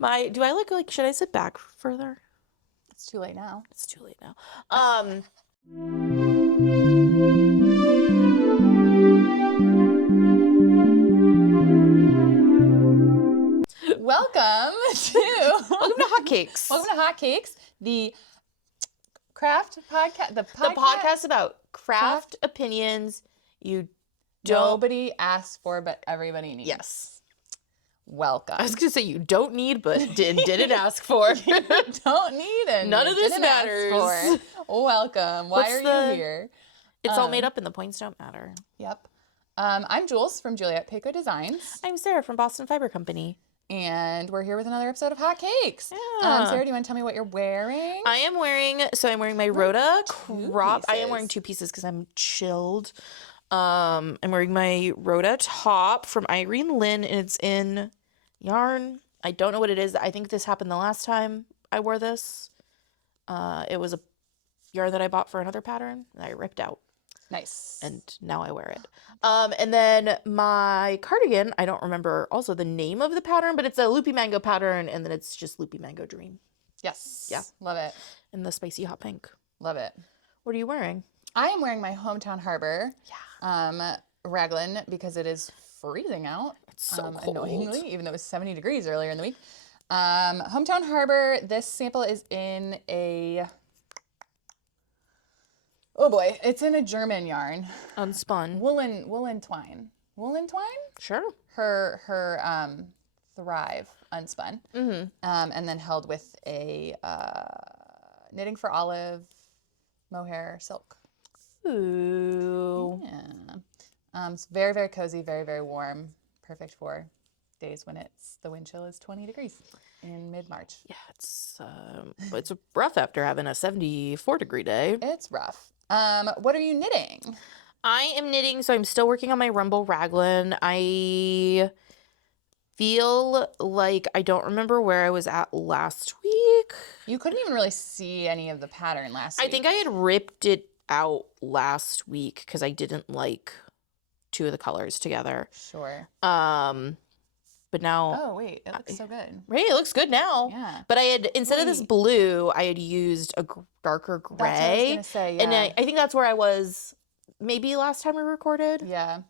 Do I look like, should I sit back further? It's too late now. It's too late now. Welcome to Hotcakes. Welcome to Hotcakes, the craft podcast. The podcast about craft opinions you don't. Nobody asks for, but everybody needs. Yes. Welcome. I was going to say you don't need, but didn't ask for. Don't need it. None of this matters. Welcome. Why are you here? It's all made up and the points don't matter. Yep. I'm Jules from Juliette Pécaut Designs. I'm Sarah from Boston Fiber Company. And we're here with another episode of Hot Cakes. Yeah. Sarah, do you want to tell me what you're wearing? I'm wearing my Rota crop. I am wearing two pieces because I'm chilled. I'm wearing my Rota top from Irene, and it's in yarn. I don't know what it is. I think this happened the last time I wore this. It was a yarn that I bought for another pattern that I ripped out. Nice. And now I wear it. And then my cardigan, I don't remember also the name of the pattern, but it's a Loopy Mango pattern, and then it's just Loopy Mango Dream. Yes. Yeah. Love it. And the spicy hot pink. Love it. What are you wearing? I am wearing my Hometown Harbor Raglan because it is freezing out. It's so cold. Annoyingly, even though it was 70 degrees earlier in the week. Hometown Harbor, this sample is in a... Oh boy, it's in a German yarn. Unspun. Woolentwine. Woolentwine? Sure. Her Thrive Unspun. Mm-hmm. And then held with a Knitting for Olive Mohair silk. Ooh. Yeah. It's very, very cozy, very, very warm. Perfect for days when the wind chill is 20 degrees in mid-March. Yeah, it's rough after having a 74-degree day. It's rough. What are you knitting? I am knitting, so I'm still working on my Rumble Raglan. I feel like I don't remember where I was at last week. You couldn't even really see any of the pattern last week. I think I had ripped it out last week because I didn't like two of the colors together. Sure. But now... Oh, wait. It looks so good. Right? It looks good now. Yeah. But I had, instead of this blue, I had used a darker gray. That's what I was going to say, yeah. And I think that's where I was maybe last time we recorded. Yeah.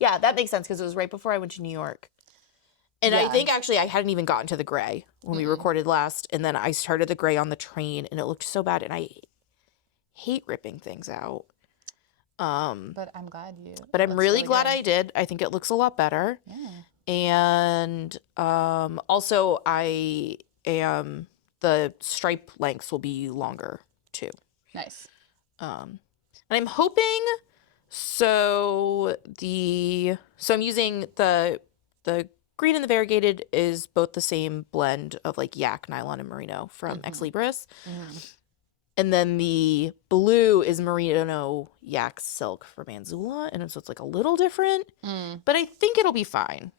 Yeah, that makes sense because it was right before I went to New York. And I think actually I hadn't even gotten to the gray when we recorded last. And then I started the gray on the train and it looked so bad. And I hate ripping things out. But I'm glad you... But I'm really glad I did. I think it looks a lot better. Yeah. And also the stripe lengths will be longer too. Nice. And I'm hoping I'm using the green and the variegated is both the same blend of like yak, nylon, and merino from Libris. And then the blue is merino yak silk from Anzula, and so it's like a little different, but I think it'll be fine.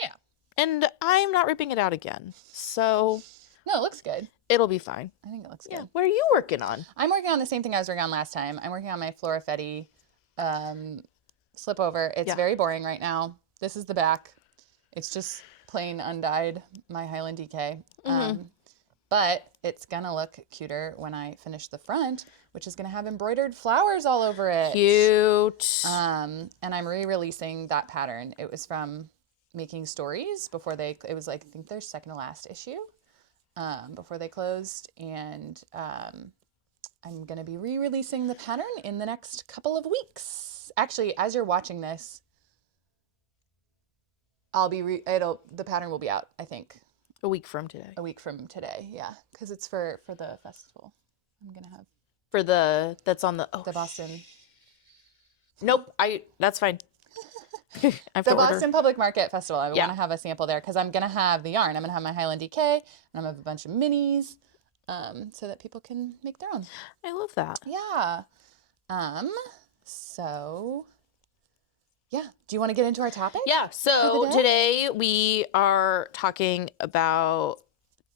Yeah. And I'm not ripping it out again, so... No, it looks good. It'll be fine. I think it looks good. Yeah. What are you working on? I'm working on the same thing I was working on last time. I'm working on my Florafetti slip over. It's very boring right now. This is the back. It's just plain undyed, my Highland DK. But it's going to look cuter when I finish the front, which is going to have embroidered flowers all over it. Cute. And I'm re-releasing that pattern. It was from Making Stories it was like, I think their second to last issue before they closed. And I'm going to be re-releasing the pattern in the next couple of weeks. Actually, as you're watching this, the pattern will be out, I think. A week from today. A week from today, yeah. Because it's for the festival. I'm going to have... That's on the... Oh, the Boston... Nope, that's fine. The Boston Public Market Festival. I want to have a sample there because I'm going to have the yarn. I'm going to have my Highland DK, and I'm going to have a bunch of minis so that people can make their own. I love that. Yeah. So... Yeah. Do you want to get into our topic? Yeah. So today we are talking about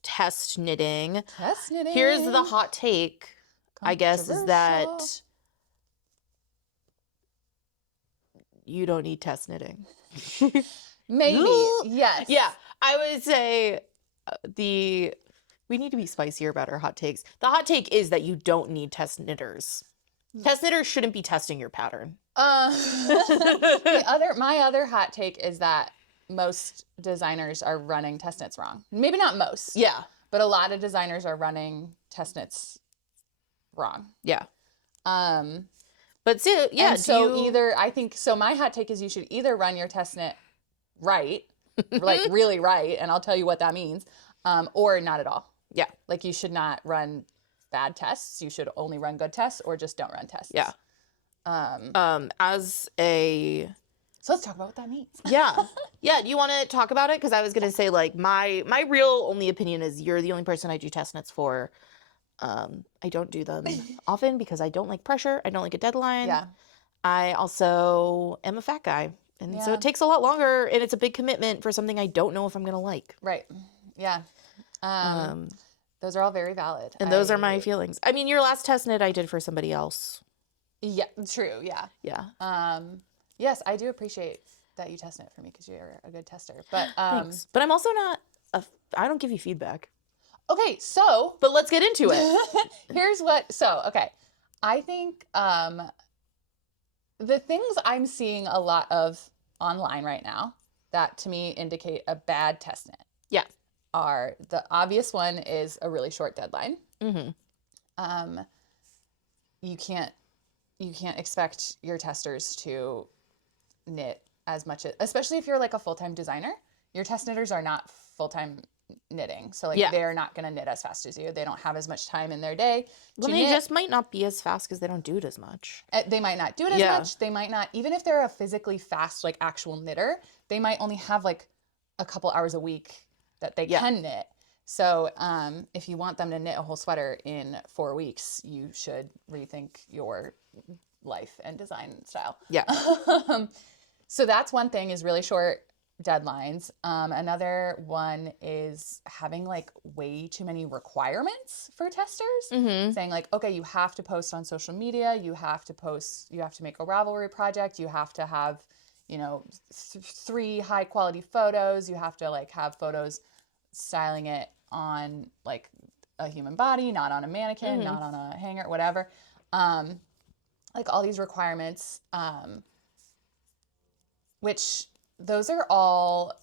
test knitting. Test knitting. Here's the hot take, I guess, is that you don't need test knitting. Maybe. Yes. Yeah. I would say we need to be spicier about our hot takes. The hot take is that you don't need test knitters. Test knitters shouldn't be testing your pattern. My other hot take is that most designers are running test knits wrong. Maybe not most. Yeah. But a lot of designers are running test knits wrong. Yeah. But so, yeah. And so I think my hot take is you should either run your test knit right, like really right, and I'll tell you what that means, or not at all. Yeah. Like you should not run bad tests. You should only run good tests, or just don't run tests. Yeah. So let's talk about what that means. Yeah. Yeah. Do you want to talk about it? Because I was going to say, like, my real only opinion is you're the only person I do test knits for. I don't do them often because I don't like pressure. I don't like a deadline. Yeah. I also am a fat guy. And so it takes a lot longer and it's a big commitment for something I don't know if I'm going to like. Right. Yeah. Those are all very valid. And those are my feelings. I mean, your last test knit I did for somebody else. Yeah, true. Yeah. Yeah. Yes, I do appreciate that you test knit for me because you're a good tester. But thanks. But I'm also not I don't give you feedback. Okay, so but let's get into it. Okay. I think the things I'm seeing a lot of online right now that to me indicate a bad test knit. Yeah. Are the obvious one is a really short deadline. Mm-hmm. You can't expect your testers to knit as much, especially if you're like a full-time designer. Your test knitters are not full-time knitting, so like they're not going to knit as fast as you. They don't have as much time in their day. Well, they just might not be as fast because they don't do it as much. They might not do it as much. They might not, even if they're a physically fast like actual knitter, they might only have like a couple hours a week that they can knit. So if you want them to knit a whole sweater in 4 weeks, you should rethink your life and design style. Yeah. So that's one thing, is really short deadlines. Another one is having like way too many requirements for testers. Mm-hmm. Saying like, okay, you have to post on social media, you have to make a Ravelry project, you have to have, 3 high quality photos, you have to like have photos styling it on like a human body, not on a mannequin, not on a hanger, whatever. Like all these requirements, which those are all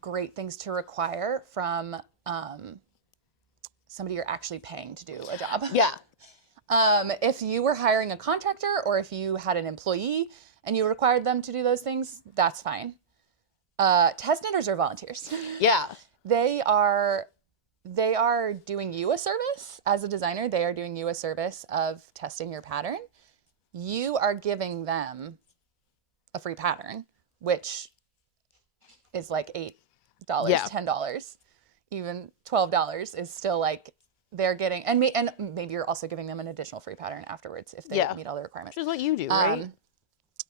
great things to require from somebody you're actually paying to do a job. Yeah. If you were hiring a contractor or if you had an employee and you required them to do those things, that's fine. Test knitters are volunteers. Yeah. They are doing you a service as a designer. They are doing you a service of testing your pattern. You are giving them a free pattern, which is like $8, $10, even $12 is still like they're getting, and maybe you're also giving them an additional free pattern afterwards if they meet all the requirements. Which is what you do, right?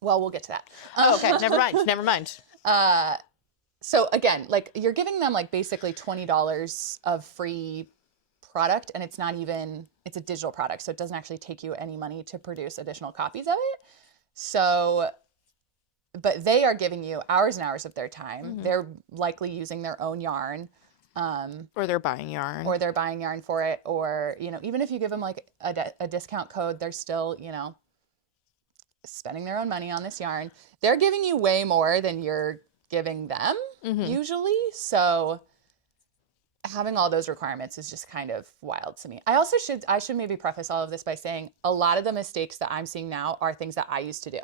Well, we'll get to that. Oh, okay. Never mind. So again, like you're giving them like basically $20 of free product, and it's a digital product. So it doesn't actually take you any money to produce additional copies of it. So, but they are giving you hours and hours of their time. Mm-hmm. They're likely using their own yarn. Or they're buying yarn. Or they're buying yarn for it. Or, even if you give them like a discount code, they're still, spending their own money on this yarn. They're giving you way more than you're giving them usually. So having all those requirements is just kind of wild to me. I should maybe preface all of this by saying a lot of the mistakes that I'm seeing now are things that I used to do.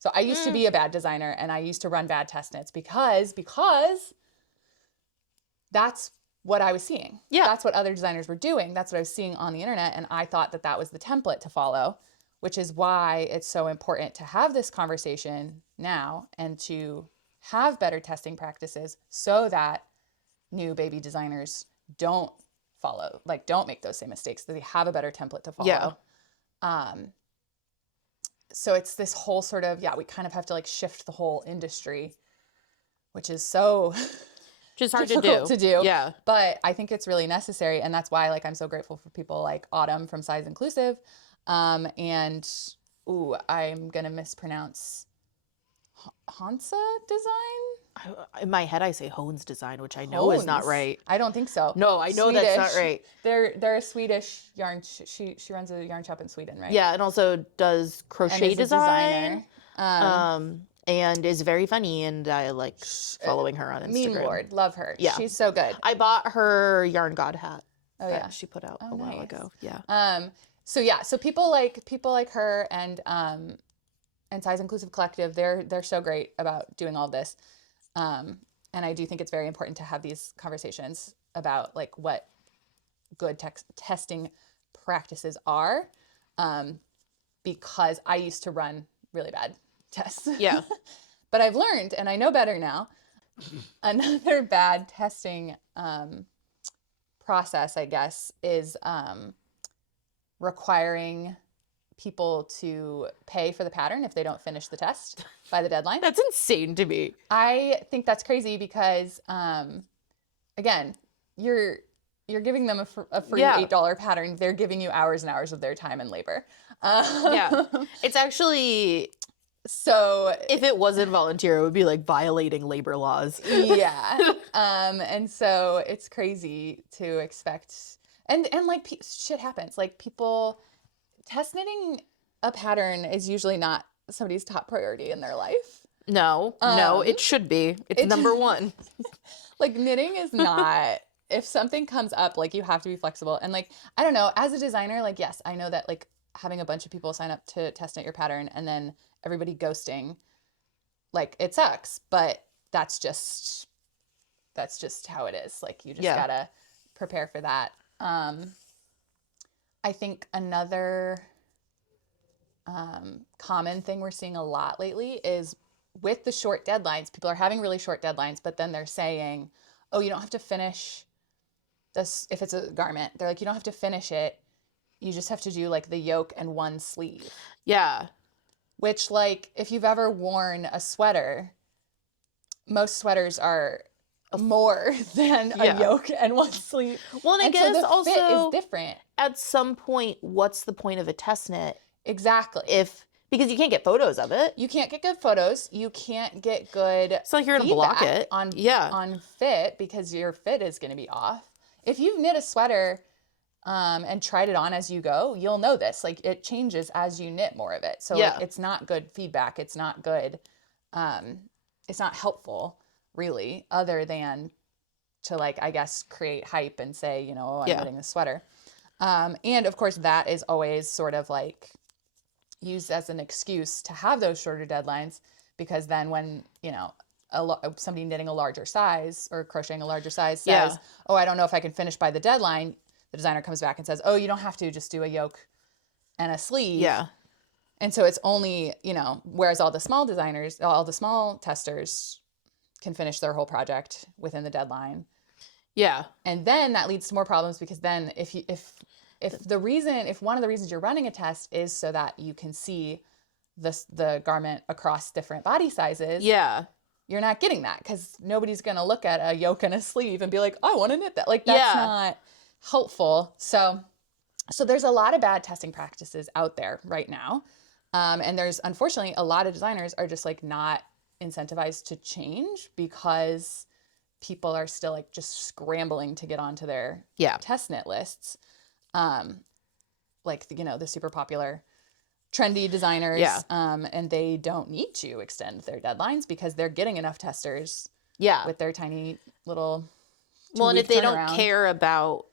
So I used to be a bad designer and I used to run bad test knits because that's what I was seeing. Yeah. That's what other designers were doing. That's what I was seeing on the internet. And I thought that was the template to follow, which is why it's so important to have this conversation now and to have better testing practices so that new baby designers don't make those same mistakes, that they have a better template to follow. Yeah. So it's this whole sort of, we kind of have to like shift the whole industry, which is so just hard to do. Yeah. But I think it's really necessary. And that's why I'm so grateful for people like Autumn from Size Inclusive. And I'm going to mispronounce Hansa Design. In my head, I say Hones Design, which I know is not Hones? right. I don't think so. No, I know that's not right. They're a Swedish yarn. She runs a yarn shop in Sweden, right? Yeah, and also does And crochet is a design. designer. And is very funny, and I like following her on Instagram. Meme Lord, love her. Yeah. She's so good. I bought her Yarn God hat. Oh yeah, that she put out a while ago. Yeah. So people like her and Size Inclusive Collective. They're so great about doing all this. And I do think it's very important to have these conversations about like what good testing practices are, because I used to run really bad tests. Yeah. But I've learned, and I know better now. Another bad testing process, I guess, is requiring people to pay for the pattern if they don't finish the test by the deadline. That's insane to me. I think that's crazy because, again, you're giving them a free $8 pattern. They're giving you hours and hours of their time and labor. Yeah. It's actually, so if it wasn't volunteer, it would be like violating labor laws. Yeah. And so it's crazy to expect, and like shit happens. Like people, test knitting a pattern is usually not somebody's top priority in their life. No, it should be. It's number one. Like knitting is not, if something comes up, like you have to be flexible. And like, I don't know, as a designer, like, yes, I know that like having a bunch of people sign up to test knit your pattern and then everybody ghosting, like it sucks, but that's just how it is. Like you just gotta prepare for that. I think another common thing we're seeing a lot lately is with the short deadlines, people are having really short deadlines, but then they're saying, oh, you don't have to finish this. If it's a garment, they're like, you don't have to finish it. You just have to do like the yoke and one sleeve. Yeah. Which, like, if you've ever worn a sweater, most sweaters are more than a yoke and one sleeve. Well, and I guess so the also fit is different. At some point, what's the point of a test knit? Exactly. Because you can't get photos of it. You can't get good photos. You can't get good It's like you're going to block it on fit because your fit is going to be off. If you've knit a sweater and tried it on as you go, you'll know this. Like it changes as you knit more of it. So like, it's not good feedback. It's not good. It's not helpful really, other than to like, I guess, create hype and say, you know, I'm knitting this sweater. And of course that is always sort of like used as an excuse to have those shorter deadlines, because then when, you know, somebody knitting a larger size or crocheting a larger size says, oh, I don't know if I can finish by the deadline, the designer comes back and says, oh, you don't have to, just do a yoke and a sleeve. Yeah. And so it's only, you know, whereas all the small designers, all the small testers can finish their whole project within the deadline. Yeah. And then that leads to more problems, because then if one of the reasons you're running a test is so that you can see the garment across different body sizes. Yeah. You're not getting that, because nobody's going to look at a yoke and a sleeve and be like, I want to knit that. Like that's not helpful. So there's a lot of bad testing practices out there right now. And there's, unfortunately, a lot of designers are just like not incentivized to change, because people are still like just scrambling to get onto their test knit lists. Like, you know, the super popular trendy designers, and they don't need to extend their deadlines because they're getting enough testers with their tiny little and if they don't care about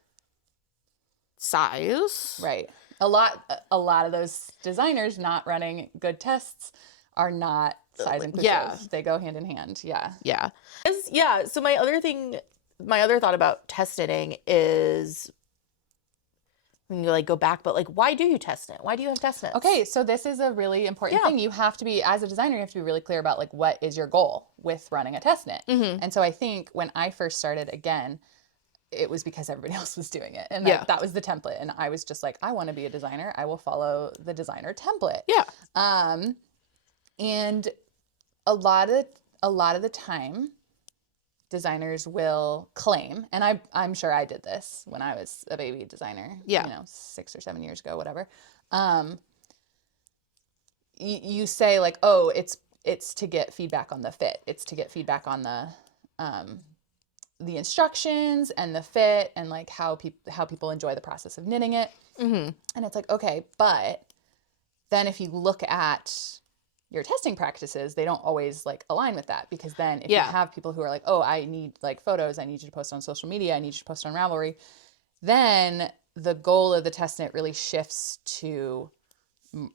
size, right, a lot of those designers not running good tests are not size inclusive. They go hand in hand. So my other thought about test knitting is, when you like go back, but like, why do you test knit? Why do you have test knits? Okay, so this is a really important thing. You have to be, as a designer, you have to be really clear about like, what is your goal with running a test knit? Mm-hmm. And so I think when I first started, again, it was because everybody else was doing it. And that was the template. And I was just like, I want to be a designer. I will follow the designer template. Yeah. And a lot of the time, designers will claim, and I'm sure I did this when I was a baby designer, 6 or 7 years ago, whatever. You say like, oh, it's to get feedback on the fit. It's to get feedback on the instructions and the fit and like how people enjoy the process of knitting it. And it's like, okay, but then if you look at your testing practices, they don't always like align with that, because then if you have people who are like, oh, I need like photos, I need you to post on social media, I need you to post on Ravelry, then the goal of the test knit really shifts to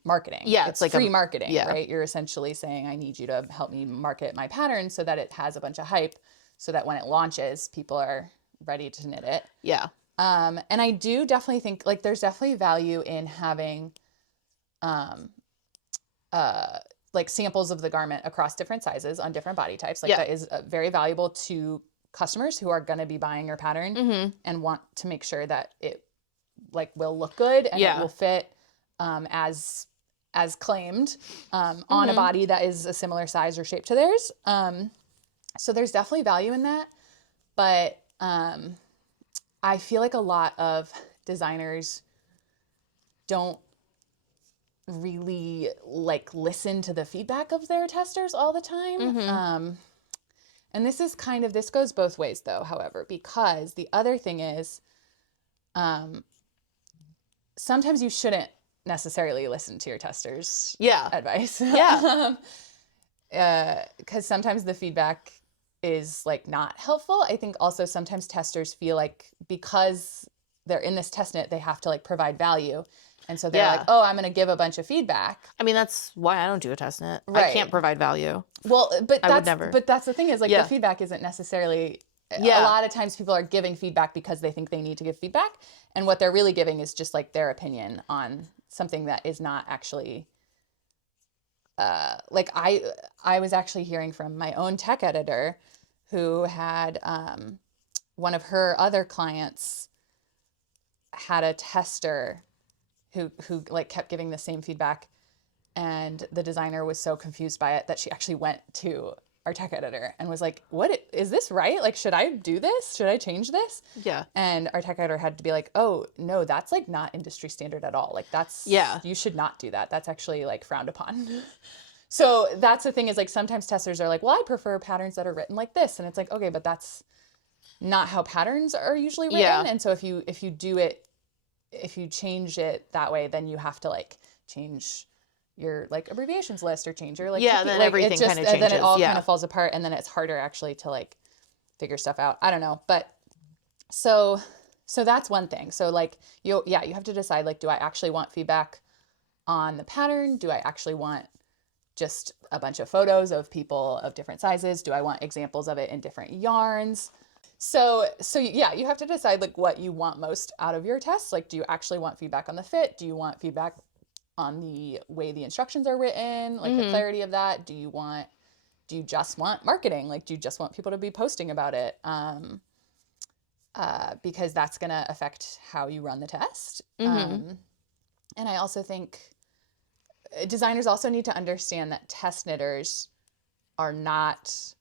marketing. Yeah, it's like free marketing, right? You're essentially saying, I need you to help me market my pattern so that it has a bunch of hype, so that when it launches, people are ready to knit it. Yeah. And I do definitely think like there's definitely value in having like samples of the garment across different sizes on different body types. Like that is very valuable to customers who are going to be buying your pattern and want to make sure that it like will look good and it will fit as claimed on a body that is a similar size or shape to theirs. So there's definitely value in that. But I feel like a lot of designers don't really like listen to the feedback of their testers all the time. And this goes both ways though, however, because the other thing is sometimes you shouldn't necessarily listen to your testers' advice. Because sometimes the feedback is like not helpful. I think also sometimes testers feel like because they're in this test knit, they have to like provide value. And so they're like, oh, I'm going to give a bunch of feedback. I mean, that's why I don't do a test knit. Right. I can't provide value. Well, but I would never. But that's the thing is like the feedback isn't necessarily, a lot of times people are giving feedback because they think they need to give feedback. And what they're really giving is just like their opinion on something that is not actually, like I was actually hearing from my own tech editor who had, one of her other clients had a tester who like kept giving the same feedback, and the designer was so confused by it that she actually went to our tech editor and was like, what is this right? Like, should I do this? Should I change this? Yeah. And our tech editor had to be like, oh no, that's like not industry standard at all. Like that's, you should not do that. That's actually like frowned upon. So that's the thing is like sometimes testers are like, well, I prefer patterns that are written like this. And it's like, okay, but that's not how patterns are usually written. And so if you do it, if you change it that way, then you have to like change your like abbreviations list or change your like then like, everything kind of changes. And then it all kind of falls apart, and then it's harder actually to like figure stuff out. I don't know, but so that's one thing. So like you have to decide like, do I actually want feedback on the pattern? Do I actually want just a bunch of photos of people of different sizes? Do I want examples of it in different yarns? So yeah, you have to decide like what you want most out of your tests. Like, do you actually want feedback on the fit? Do you want feedback on the way the instructions are written, like the clarity of that? Do you just want marketing? Like, do you just want people to be posting about it? Because that's going to affect how you run the test. And I also think designers also need to understand that test knitters are not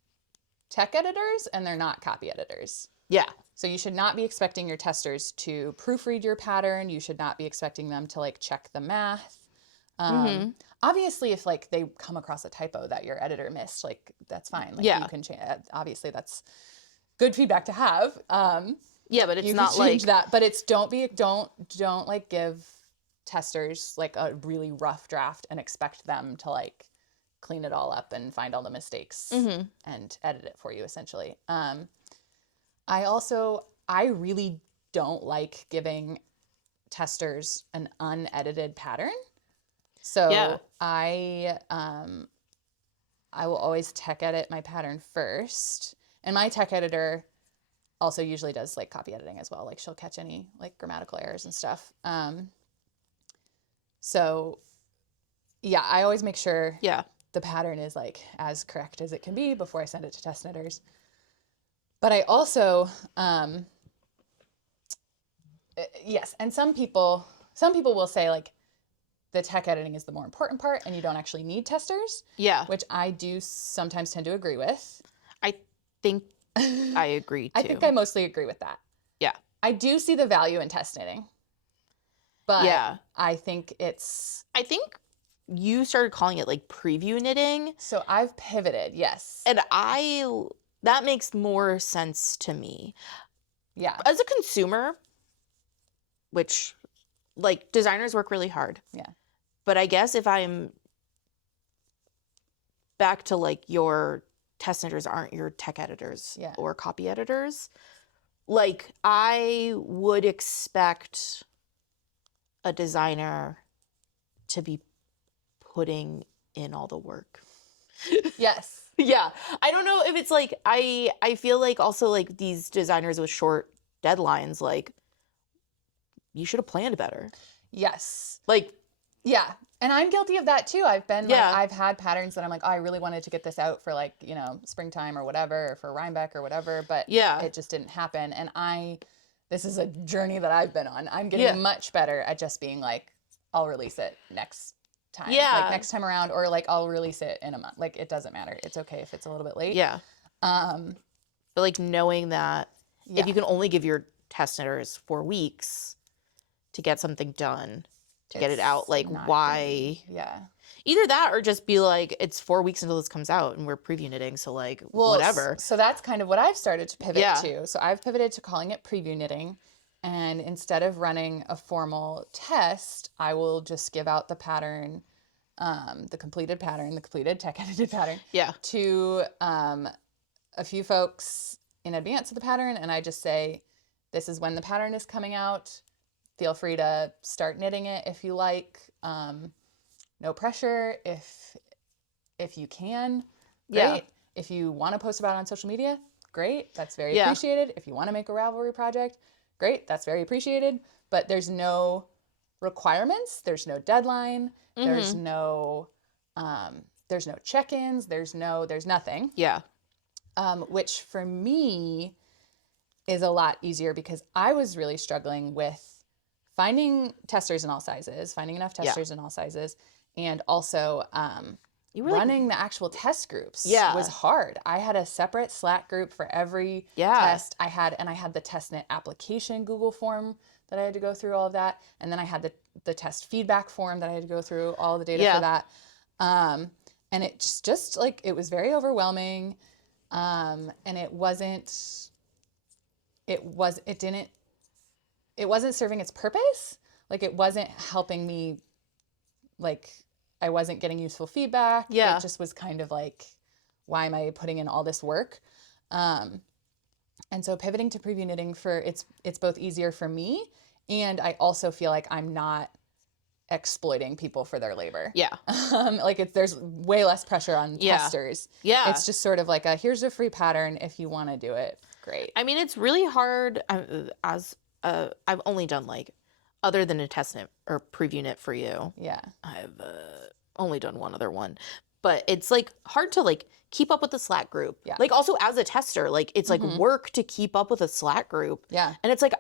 tech editors and they're not copy editors. Yeah. So you should not be expecting your testers to proofread your pattern. You should not be expecting them to like check the math. Obviously, if like they come across a typo that your editor missed, like that's fine. Like you can change. Obviously, that's good feedback to have. But it's you not can like change that. But it's don't like give testers like a really rough draft and expect them to like clean it all up and find all the mistakes and edit it for you essentially. I really don't like giving testers an unedited pattern. So I will always tech edit my pattern first. And my tech editor also usually does like copy editing as well. Like she'll catch any like grammatical errors and stuff. So yeah, I always make sure the pattern is like as correct as it can be before I send it to test knitters. But I also, yes. And some people will say like the tech editing is the more important part and you don't actually need testers. Yeah. Which I do sometimes tend to agree with. I think I agree too. I think I mostly agree with that. Yeah. I do see the value in test knitting. But I think you started calling it like preview knitting. So I've pivoted, yes. And that makes more sense to me. Yeah. As a consumer, which like designers work really hard. Yeah. But I guess if I'm back to like your test knitters aren't your tech editors or copy editors, like I would expect a designer to be putting in all the work. Yes. Yeah. I don't know if it's like I feel like also like these designers with short deadlines, like you should have planned better. Yes. Like, yeah. And I'm guilty of that too. I've been like, I've had patterns that I'm like, oh, I really wanted to get this out for like, you know, springtime or whatever, or for Rhinebeck or whatever, but it just didn't happen. And this is a journey that I've been on. I'm getting much better at just being like, I'll release it next time. Yeah. Like next time around, or like I'll release it in a month. Like it doesn't matter. It's okay if it's a little bit late. Yeah. But like knowing that if you can only give your test knitters 4 weeks to get something done, to get it out, like why? Either that or just be like, it's 4 weeks until this comes out and we're preview knitting. So like, whatever. So that's kind of what I've started to pivot to. So I've pivoted to calling it preview knitting. And instead of running a formal test, I will just give out the pattern, the completed tech edited pattern to a few folks in advance of the pattern. And I just say, this is when the pattern is coming out. Feel free to start knitting it if you like. No pressure. If you can, great. Yeah. If you want to post about it on social media, great. That's very appreciated. If you want to make a Ravelry project, great. That's very appreciated. But there's no requirements. There's no deadline. Mm-hmm. There's no check-ins. There's nothing. Yeah. Which for me is a lot easier because I was really struggling with finding testers in all sizes, finding enough testers in all sizes, and also running the actual test groups was hard. I had a separate Slack group for every test. I had the TestKnit application Google form that I had to go through all of that, and then I had the test feedback form that I had to go through all the data for that. And it just like it was very overwhelming, and it wasn't serving its purpose. Like it wasn't helping me, like I wasn't getting useful feedback. Yeah. It just was kind of like, why am I putting in all this work? And so pivoting to preview knitting it's both easier for me, and I also feel like I'm not exploiting people for their labor. Yeah. Like there's way less pressure on testers. Yeah. It's just sort of like here's a free pattern. If you want to do it, great. I mean, it's really hard I've only done like, other than a test knit or preview knit for you. Yeah. I've only done one other one, but it's like hard to like keep up with the Slack group. Yeah. Like also as a tester, like it's like work to keep up with a Slack group. Yeah. And it's like,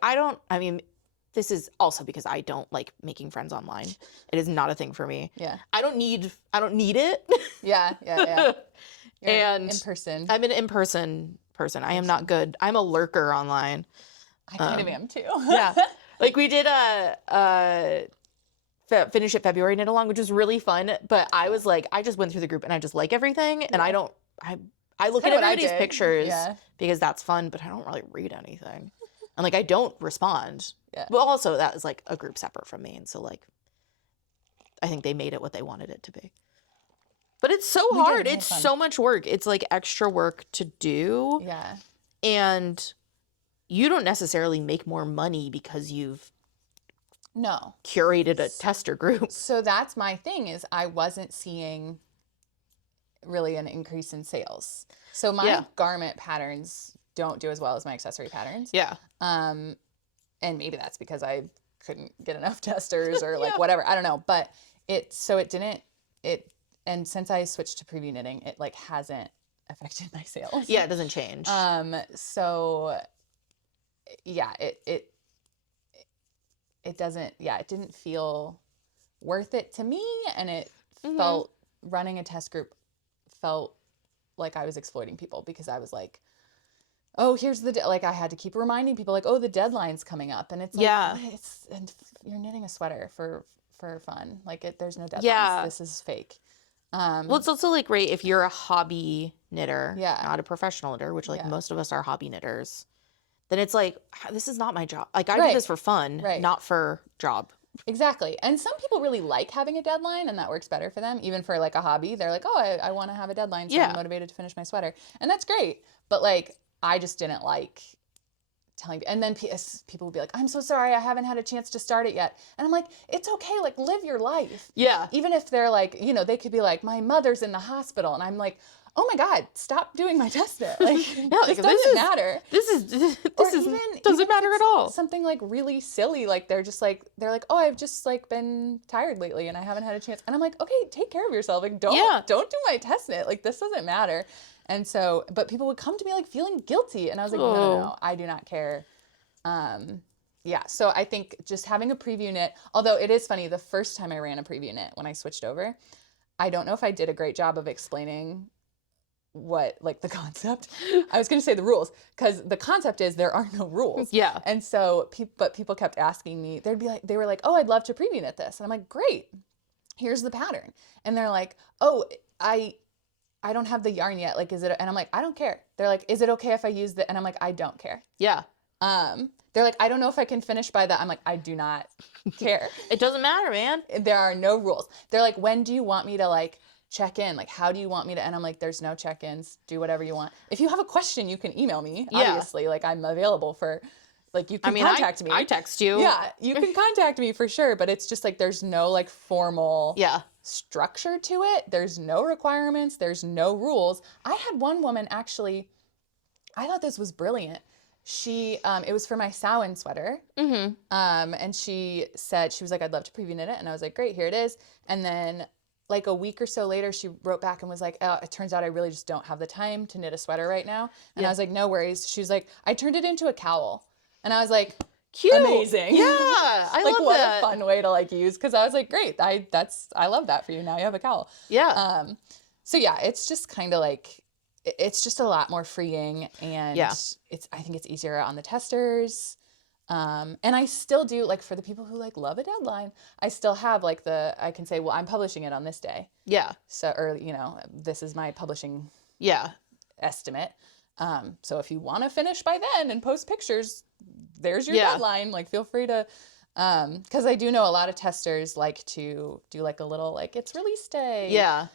this is also because I don't like making friends online. It is not a thing for me. Yeah. I don't need it. Yeah. And in person. I'm an in-person person. I am not good. I'm a lurker online. I kind of am too. Yeah. Like we did a Finish It February knit along, which was really fun. But I was like, I just went through the group and I just like everything. And I look at everybody's pictures because that's fun, but I don't really read anything. And like, I don't respond. Yeah. But also that is like a group separate from me. And so like, I think they made it what they wanted it to be. But it's so hard. It's so much work. It's like extra work to do. Yeah. And you don't necessarily make more money because you've curated a tester group. So that's my thing is I wasn't seeing really an increase in sales. So my garment patterns don't do as well as my accessory patterns. Yeah. And maybe that's because I couldn't get enough testers or like whatever. I don't know. But and since I switched to preview knitting, it like hasn't affected my sales. Yeah, it doesn't change. So yeah, it doesn't, it didn't feel worth it to me. And it felt, running a test group felt like I was exploiting people because I was like, oh, here's like I had to keep reminding people like, oh, the deadline's coming up. And it's like, and you're knitting a sweater for for fun. Like there's no deadlines. Yeah. This is fake. Well, it's also like great if you're a hobby knitter, Yeah. not a professional knitter, which like Yeah. most of us are hobby knitters. Then it's like, this is not my job. Like I Right. do this for fun, Right. not for job. Exactly. And some people really like having a deadline and that works better for them. Even for like a hobby, they're like, oh, I want to have a deadline, so Yeah. I'm motivated to finish my sweater. And that's great. But like, I just didn't like telling, and then people would be like, I'm so sorry, I haven't had a chance to start it yet. And I'm like, it's okay, like live your life. Yeah. Even if they're like, you know, they could be like, my mother's in the hospital. And I'm like, oh my God, stop doing my test knit. Like, this doesn't matter. This doesn't matter at all. Something like really silly. Like they're like, oh, I've just like been tired lately and I haven't had a chance. And I'm like, okay, take care of yourself. Like don't do my test knit. Like this doesn't matter. And so, but people would come to me like feeling guilty. And I was like, no, I do not care. Yeah. So I think just having a preview knit, although it is funny, the first time I ran a preview knit when I switched over, I don't know if I did a great job of explaining what like the concept. I was going to say the rules, because the concept is there are no rules. Yeah. And so people kept asking me, they were like, oh, I'd love to preview knit this. And I'm like, great, here's the pattern. And they're like, oh, I don't have the yarn yet. Like, is it? And I'm like, I don't care. They're like, is it okay if I use the? And I'm like, I don't care. Yeah. They're like, I don't know if I can finish by that. I'm like, I do not care. It doesn't matter, man. There are no rules. They're like, when do you want me to like check in? Like, how do you want me to? And I'm like, there's no check-ins. Do whatever you want. If you have a question, you can email me. Yeah. Obviously, like I'm available for, like you can contact me. I text you. Yeah, you can contact me for sure. But it's just like, there's no like formal structure to it. There's no requirements. There's no rules. I had one woman actually, I thought this was brilliant. She, it was for my Samhain sweater. Mm-hmm. And she said, she was like, I'd love to preview knit it. And I was like, great, here it is. And then like a week or so later, she wrote back and was like, oh, it turns out I really just don't have the time to knit a sweater right now. And I was like, no worries. She was like, I turned it into a cowl. And I was like, cute. Amazing. Yeah. I like, love what that. a fun way to like use. Cause I was like, great. I love that for you. Now you have a cowl. Yeah. So yeah, it's just kind of like, it's just a lot more freeing, and I think it's easier on the testers. And I still do, like, for the people who like love a deadline, I still have like I can say, well, I'm publishing it on this day. Yeah. So, or, you know, this is my publishing estimate. So if you want to finish by then and post pictures, there's your deadline. Like, feel free to, cause I do know a lot of testers like to do like a little, like, it's release day. Yeah.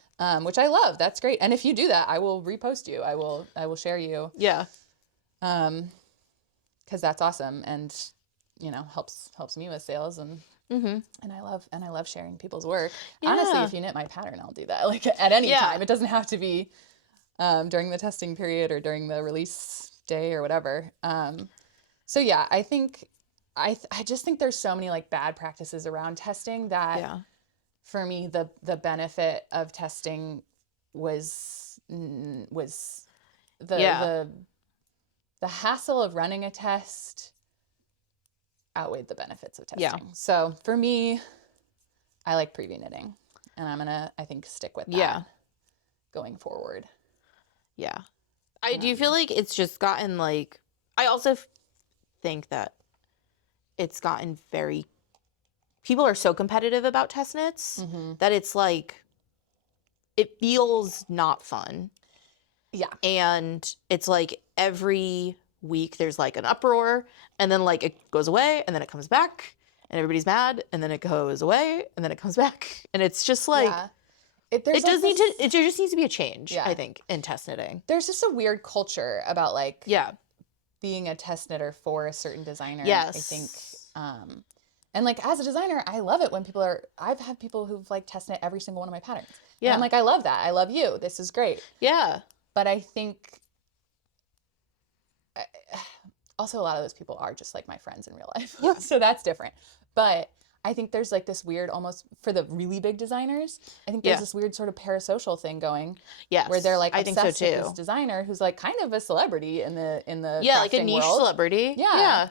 Which I love. That's great. And if you do that, I will repost you. I will share you. Yeah. Cause that's awesome. And, you know, helps me with sales, and I love sharing people's work. Yeah. Honestly, if you knit my pattern, I'll do that. Like at any time. It doesn't have to be, during the testing period or during the release day or whatever. So yeah, I think, I just think there's so many like bad practices around testing that for me, the benefit of testing was the hassle of running a test outweighed the benefits of testing. Yeah. So for me, I like preview knitting, and I'm gonna, I think, stick with that going forward. Yeah. I do feel like it's just gotten like, I also think that it's gotten very, people are so competitive about test knits that it's like, it feels not fun. Yeah. And it's like every week there's like an uproar, and then like it goes away, and then it comes back, and everybody's mad, and then it goes away, and then it comes back. And it's just like, it just needs to be a change, I think, in test knitting. There's just a weird culture about like being a test knitter for a certain designer. Yes. I think, and like as a designer, I love it when I've had people who've like test knit every single one of my patterns. Yeah. And I'm like, I love that. I love you. This is great. Yeah. But I think also a lot of those people are just like my friends in real life. Yeah. So that's different. But I think there's like this weird, almost for the really big designers, I think there's this weird sort of parasocial thing going. Yes. Where they're like obsessed with this designer who's like kind of a celebrity in the like a niche world. Celebrity. Yeah.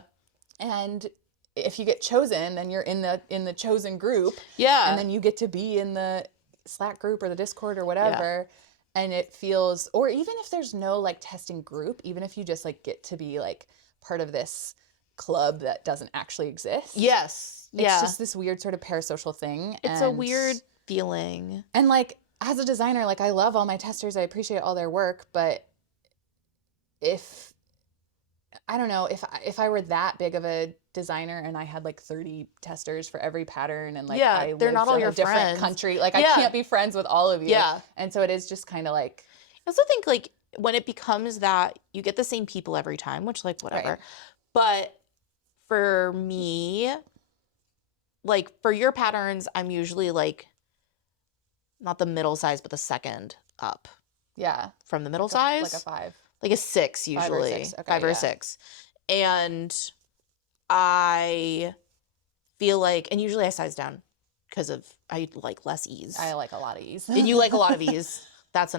And if you get chosen, then you're in the chosen group. Yeah. And then you get to be in the Slack group or the Discord or whatever. Yeah. And it feels, or even if there's no like testing group, even if you just like get to be like part of this club that doesn't actually exist. Yes. It's just this weird sort of parasocial thing. It's a weird feeling. And like, as a designer, like I love all my testers. I appreciate all their work. But I don't know, if I were that big of a designer and I had like 30 testers for every pattern and like I they're lived not all in your a different friends. country, like I can't be friends with all of you. Yeah. And so it is just kind of like. I also think like when it becomes that you get the same people every time, which like whatever. Right. But for me, like for your patterns, I'm usually like not the middle size, but the second up. Yeah. From the middle size. Like a 5. Like a 6 usually. 5 or 6. Okay, 5 or 6. And I feel like, and usually I size down because I like less ease. I like a lot of ease. And you like a lot of ease. That's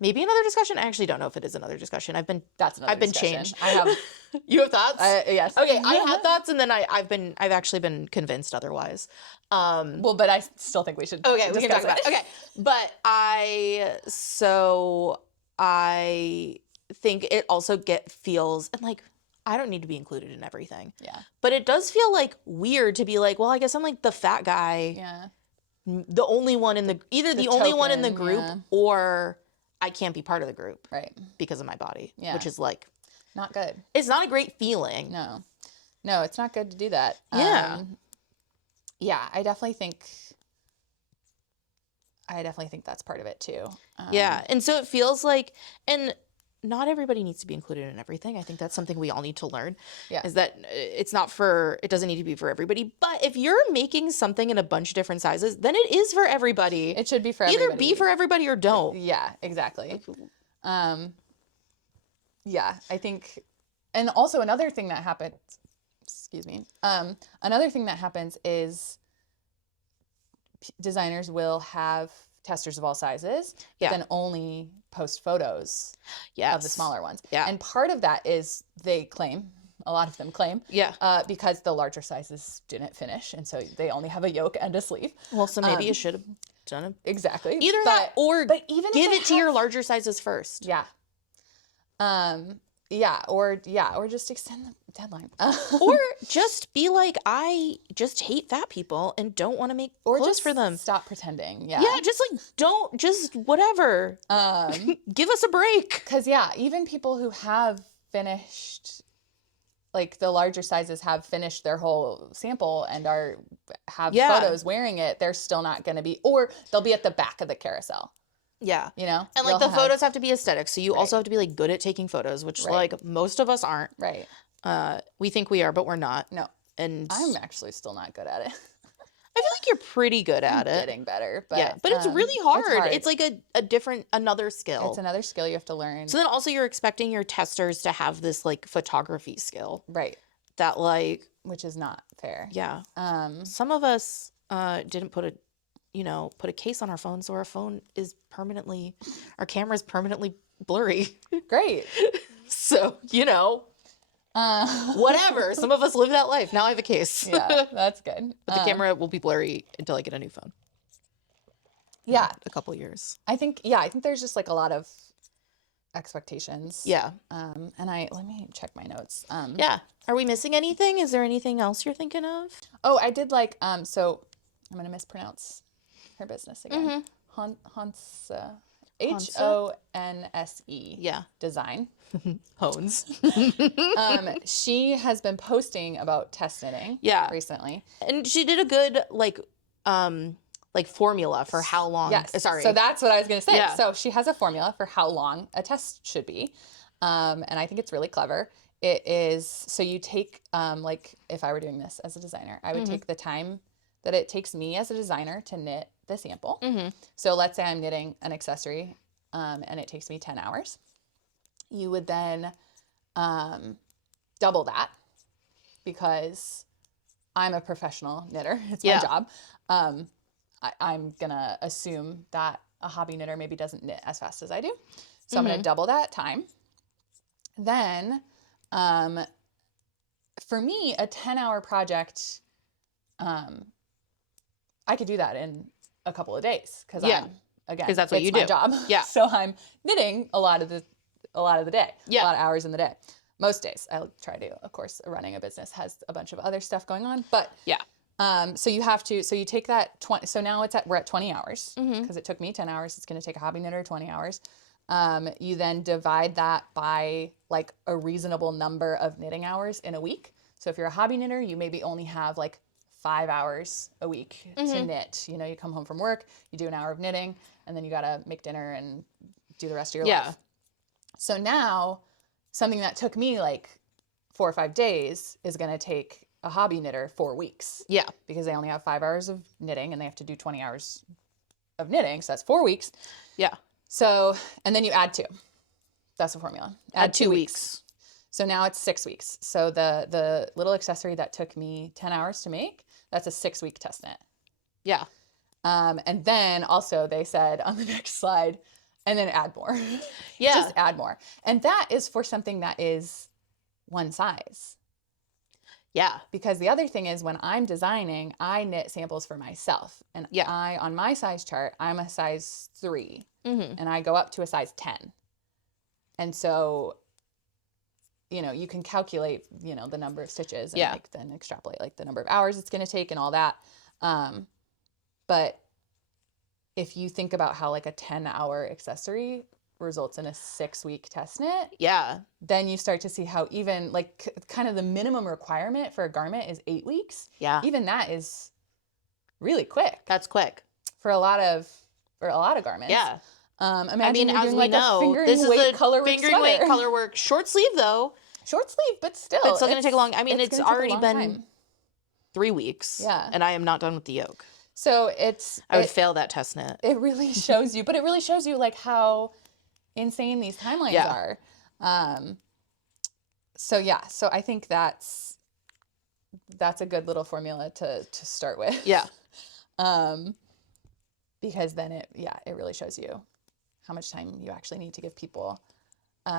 maybe another discussion. I actually don't know if it is another discussion. I've been changed. I have. You have thoughts? Yes. Okay, I had thoughts, and then I've actually been convinced otherwise. Well, but I still think we should. Okay, we can talk about it. Okay, but I think it also feels, and like I don't need to be included in everything. Yeah. But it does feel like weird to be like, well, I guess I'm like the fat guy. Yeah. The only one in the only one in the group, or I can't be part of the group, right? Because of my body, which is like not good. It's not a great feeling. No, it's not good to do that. Yeah, I definitely think that's part of it too. Yeah, and so it feels like, and not everybody needs to be included in everything. I think that's something we all need to learn. Yeah. Is that it doesn't need to be for everybody. But if you're making something in a bunch of different sizes, then it is for everybody. It should be for everybody. Either be for everybody or don't. Yeah, exactly. Yeah, I think, and also another thing that happens, another thing that happens is designers will have testers of all sizes, but then only post photos of the smaller ones. Yeah. And part of that is a lot of them claim, because the larger sizes didn't finish, and so they only have a yoke and a sleeve. Well, so maybe you should have done it. Exactly. Either that, or even give it to your larger sizes first. Yeah. Or just extend the deadline. Or just be like, I just hate fat people and don't want to make clothes for them. Stop pretending. Yeah. Yeah, just like just whatever. Give us a break. Because even people who have finished, like the larger sizes have finished their whole sample and have photos wearing it, they're still not going to be, or they'll be at the back of the carousel. Yeah. You know? And like the photos have to be aesthetic. So you also have to be like good at taking photos, which like most of us aren't. Right. We think we are, but we're not. No. And I'm actually still not good at it. I feel like you're pretty good at it. Getting better. But, but it's really hard. It's like another skill. It's another skill you have to learn. So then also you're expecting your testers to have this like photography skill. Right. That like. Which is not fair. Yeah. Some of us didn't put a case on our phone, so our camera is permanently blurry. Great. So, whatever. Some of us live that life. Now I have a case. Yeah, that's good. But the camera will be blurry until I get a new phone. Yeah. A couple years. I think there's just like a lot of expectations. Yeah. And let me check my notes. Yeah. Are we missing anything? Is there anything else you're thinking of? Oh, I did like, so I'm going to mispronounce her business again. Honse. Honse. Yeah. Design. Hones. She has been posting about test knitting recently. And she did a good like formula for how long. Yes. Sorry. So that's what I was going to say. Yeah. So she has a formula for how long a test should be. And I think it's really clever. It is, so you take, like if I were doing this as a designer, I would take the time that it takes me as a designer to knit the sample. So let's say I'm knitting an accessory and it takes me 10 hours. You would then double that because I'm a professional knitter. It's my job. I'm going to assume that a hobby knitter maybe doesn't knit as fast as I do. So I'm going to double that time. Then for me, a 10-hour project, I could do that in a couple of days because that's what you do. My job. Yeah. So I'm knitting a lot of the day. Yeah. A lot of hours in the day. Most days. I try to, of course, running a business has a bunch of other stuff going on, but So you take that 20, so now we're at 20 hours because it took me 10 hours. It's going to take a hobby knitter 20 hours. You then divide that by like a reasonable number of knitting hours in a week. So if you're a hobby knitter, you maybe only have like 5 hours a week to knit. You know, you come home from work, you do an hour of knitting, and then you got to make dinner and do the rest of your life. So now something that took me like 4 or 5 days is going to take a hobby knitter 4 weeks. Yeah. Because they only have 5 hours of knitting and they have to do 20 hours of knitting. So that's 4 weeks. Yeah. So, and then you add 2. That's the formula. Add 2 weeks. So now it's 6 weeks. So the little accessory that took me 10 hours to make, that's a 6-week test knit. Yeah. And then also they said on the next slide, and then add more. Yeah. Just add more. And that is for something that is one size. Yeah. Because the other thing is when I'm designing, I knit samples for myself. And on my size chart, I'm a size 3 and I go up to a size 10. And so, you know, you can calculate, you know, the number of stitches and like then extrapolate like the number of hours it's going to take and all that. But if you think about how like a 10-hour accessory results in a 6-week test knit, then you start to see how even like kind of the minimum requirement for a garment is 8 weeks. Yeah. Even that is really quick. That's quick. For a lot of garments. Yeah. Imagine as doing we like know, a fingering this is weight a color work fingering weight color work. Short sleeve though. Short sleeve, but still. It's still going to take a long, I mean, it's already been time. 3 weeks. Yeah. And I am not done with the yoke. So I would fail that test knit. It really shows you, but it really shows you like how insane these timelines are. So I think that's a good little formula to start with. Yeah. Because then it really shows you how much time you actually need to give people.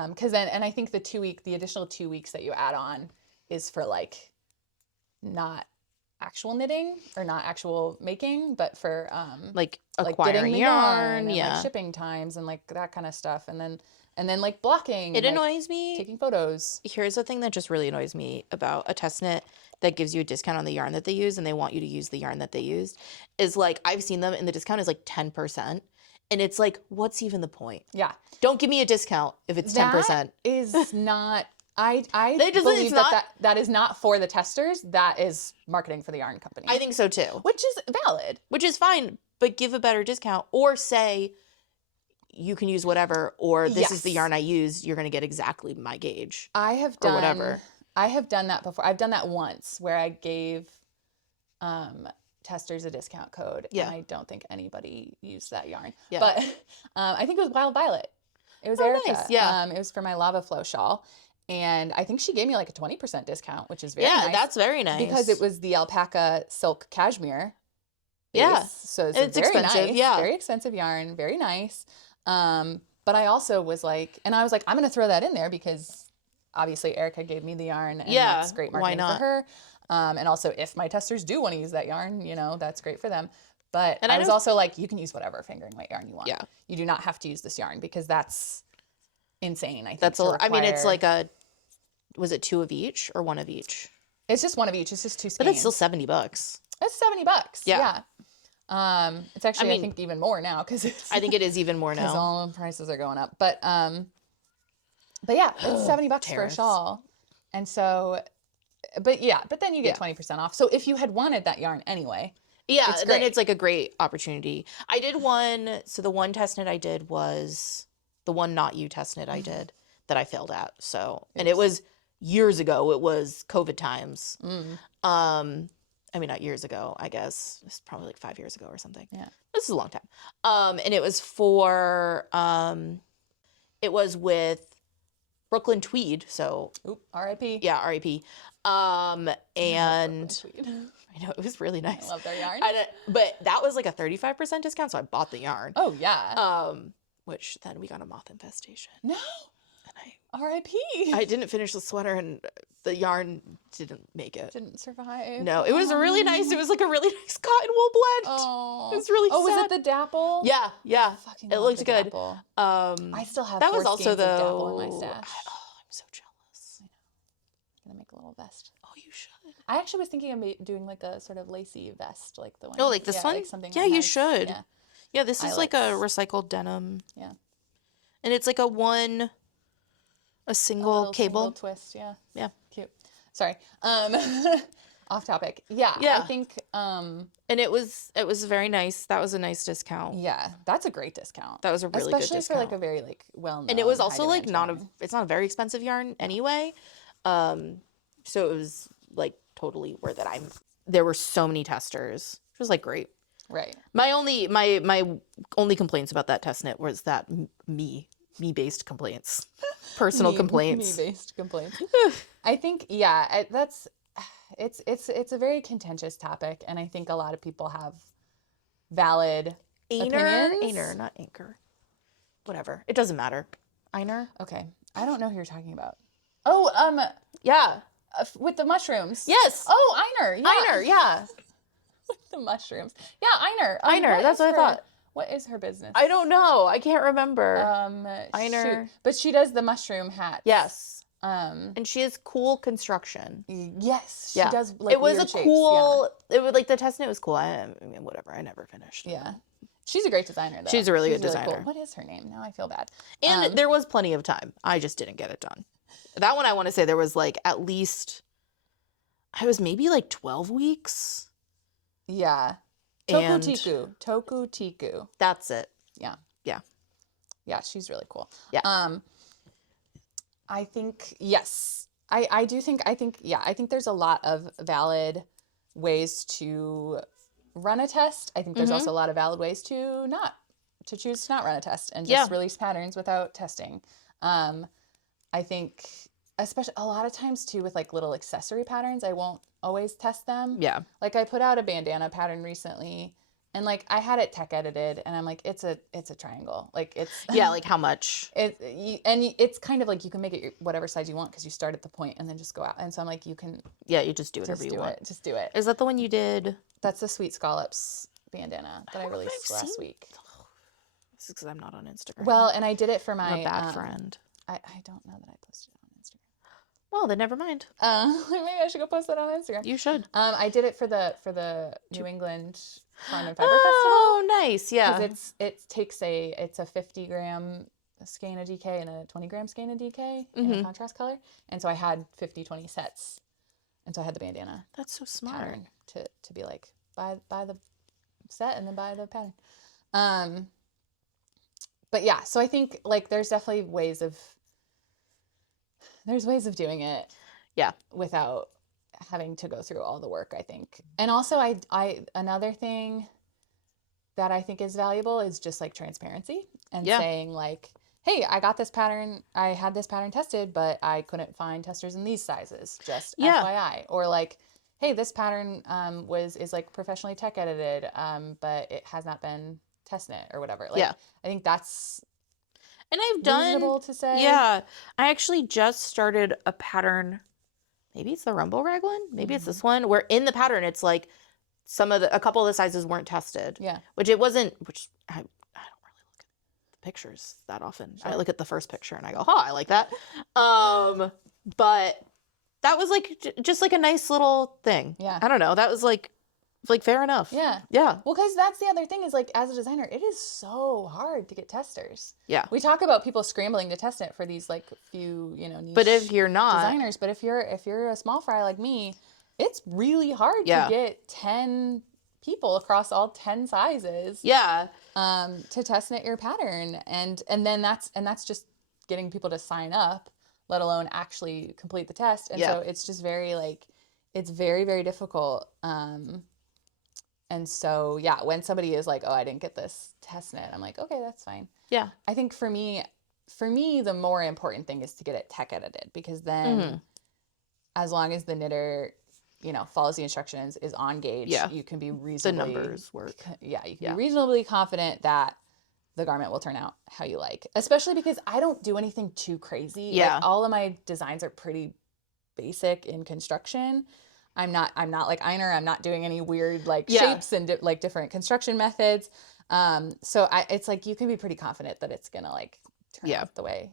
Because then, and I think the additional 2 weeks that you add on is for like not actual knitting or not actual making, but for like getting acquiring the yarn and like shipping times and like that kind of stuff, and then like blocking. It like, annoys me. Taking photos. Here's the thing that just really annoys me about a test knit that gives you a discount on the yarn that they use and they want you to use the yarn that they used is like, I've seen them and the discount is like 10%. And it's like, what's even the point? Yeah. Don't give me a discount if it's 10%. That is not, I just, believe that is not for the testers. That is marketing for the yarn company. I think so too. Which is valid. Which is fine, but give a better discount or say you can use whatever, or this is the yarn I used. You're going to get exactly my gauge. I have done that before. I've done that once where I gave testers a discount code. Yeah. And I don't think anybody used that yarn. Yeah. But I think it was Wild Violet. It was Erica. Nice. Yeah. It was for my Lava Flow shawl. And I think she gave me like a 20% discount, which is very nice. Yeah, that's very nice. Because it was the alpaca silk cashmere base. Yeah. So it's very expensive. nice. Yeah. Very expensive yarn. Very nice. But I also was like, I'm going to throw that in there because obviously Erica gave me the yarn and that's great marketing for her. And also if my testers do want to use that yarn, you know, that's great for them. But I was also like, you can use whatever fingering weight yarn you want. Yeah. You do not have to use this yarn because that's insane. I think that's I mean, it's like was it 2 of each or 1 of each? It's just 1 of each. It's just 2 skeins. But it's still $70. It's $70. Yeah. It's actually, I think even more now because I think it is even more now. Because all the prices are going up. But yeah, it's $70 for a shawl. And so, but then you get 20% off. So if you had wanted that yarn anyway. Yeah, then it's like a great opportunity. I did one, so the one test knit I did was the one not you test knit I did that I failed at. So, and it was years ago. It was COVID times. I mean, not years ago, I guess. It's probably like 5 years ago or something. Yeah. This is a long time. And it was for, it was with Brooklyn Tweed. So. Oop, R.I.P. Yeah, R.I.P. And I know, it was really nice. I love their yarn. But that was like a 35% discount, so I bought the yarn. Oh, yeah. Which then we got a moth infestation. No. R.I.P. I didn't finish the sweater and the yarn didn't make it. Didn't survive. No, it was really nice. It was like a really nice cotton wool blend. Oh. It was really sad. Oh, was it the dapple? Yeah. Fucking it looked good. Dapple. I still have that 4 was also skeins of though. dapple in my stash. I'm so jealous. I know. I'm gonna make a little vest. Oh, you should. I actually was thinking of doing like a sort of lacy vest, like the one. Oh, like this one? Like something. Yeah, that you has, should. Yeah. Yeah, this is like a Eyelets. recycled denim. Yeah. And it's like a single little cable. Single twist. Yeah. Yeah. Cute. Sorry. Off topic. Yeah. Yeah. I think. And it was very nice. That was a nice discount. Yeah, that's a great discount. That was a really good discount. Especially for like a very like well-known. And it was also like yarn. it's not a very expensive yarn anyway. So it was like totally worth it. There were so many testers. It was like great. Right. My only complaints about that test knit was that me based complaints, personal complaints. Me based complaints. I think that's it's a very contentious topic, and I think a lot of people have valid opinions. Ainer, not anchor. Whatever. It doesn't matter. Einer. Okay. I don't know who you're talking about. Oh, yeah. With the mushrooms. Yes. Oh, Einer. Yeah. Einer, yeah. With the mushrooms. Yeah, Einer. Einer, that's what I thought. What is her business? I don't know. I can't remember. Einer. Shoot. But she does the mushroom hats. Yes. And she has cool construction. Yes, she does. Like, it was weird a shapes. cool. It was like the test knit was cool. I mean, whatever. I never finished. Yeah, she's a great designer. Though. She's a really good designer. Cool. What is her name? Now I feel bad. And there was plenty of time. I just didn't get it done. That one I want to say there was like at least. I was maybe like 12 weeks. Yeah. Toku Tiku. That's it. Yeah. Yeah. Yeah, she's really cool. Yeah. I think, yes. I think there's a lot of valid ways to run a test. I think there's also a lot of valid ways to choose to not run a test and just release patterns without testing. I think especially a lot of times too with like little accessory patterns, I won't always test them. Yeah. Like I put out a bandana pattern recently and like I had it tech edited and I'm like, it's a triangle. Like it's like how much? It's kind of like you can make it whatever size you want because you start at the point and then just go out. And so I'm like, you can. Yeah, you just do whatever you want. Just do it. Is that the one you did? That's the Sweet Scallops bandana that I released last week. This is because I'm not on Instagram. Well, and I did it for my I'm a bad friend. I don't know that I posted it on Instagram. Well, then never mind. Maybe I should go post that on Instagram. You should. I did it for the New England Farm and Fiber Festival. Oh, nice. Yeah. Because it's a 50-gram skein of DK and a 20-gram skein of DK in a contrast color, and so I had 50-20 sets, and so I had the bandana. That's so smart. Pattern to be like buy the set and then buy the pattern. But yeah, so I think like there's definitely ways of doing it. Yeah. Without having to go through all the work, I think. And also I another thing that I think is valuable is just like transparency and saying like, hey, I got this pattern, I had this pattern tested, but I couldn't find testers in these sizes, just FYI. Or like, hey, this pattern is like professionally tech edited, but it has not been test knit or whatever. Like, I think that's and I've done reasonable to say. Yeah. I actually just started a pattern. Maybe it's the Rumble Raglan. Maybe it's this one where in the pattern it's like a couple of the sizes weren't tested. Yeah. Which it wasn't. Which I don't really look at the pictures that often. Sure. I look at the first picture and I go, I like that. But that was like just like a nice little thing. Yeah. I don't know. That was like fair enough. Yeah. Yeah. Well, because that's the other thing is like as a designer, it is so hard to get testers. Yeah. We talk about people scrambling to test it for these like few, niche but if you're not designers, but if you're a small fry like me, it's really hard to get 10 people across all 10 sizes. Yeah. To test knit your pattern. And then that's just getting people to sign up, let alone actually complete the test. And so it's just very like it's very, very difficult. And so, when somebody is like, oh, I didn't get this test knit, I'm like, okay, that's fine. Yeah. I think for me, the more important thing is to get it tech edited because then as long as the knitter, follows the instructions, is on gauge, you can be reasonably... The numbers work. Yeah, you can be reasonably confident that the garment will turn out how you like. Especially because I don't do anything too crazy. Yeah. Like, all of my designs are pretty basic in construction. I'm not like Einer. I'm not doing any weird shapes and like different construction methods. So it's like you can be pretty confident that it's gonna turn out the way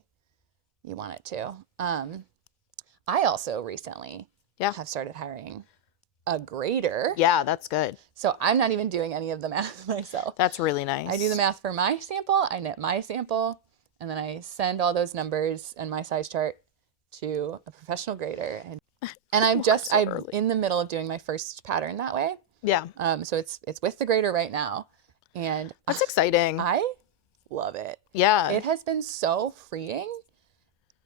you want it to. I also recently have started hiring a grater. Yeah, that's good. So I'm not even doing any of the math myself. That's really nice. I do the math for my sample, I knit my sample, and then I send all those numbers and my size chart to a professional grader. And I'm in the middle of doing my first pattern that way. Yeah. So it's with the grader right now. And that's exciting. I love it. Yeah. It has been so freeing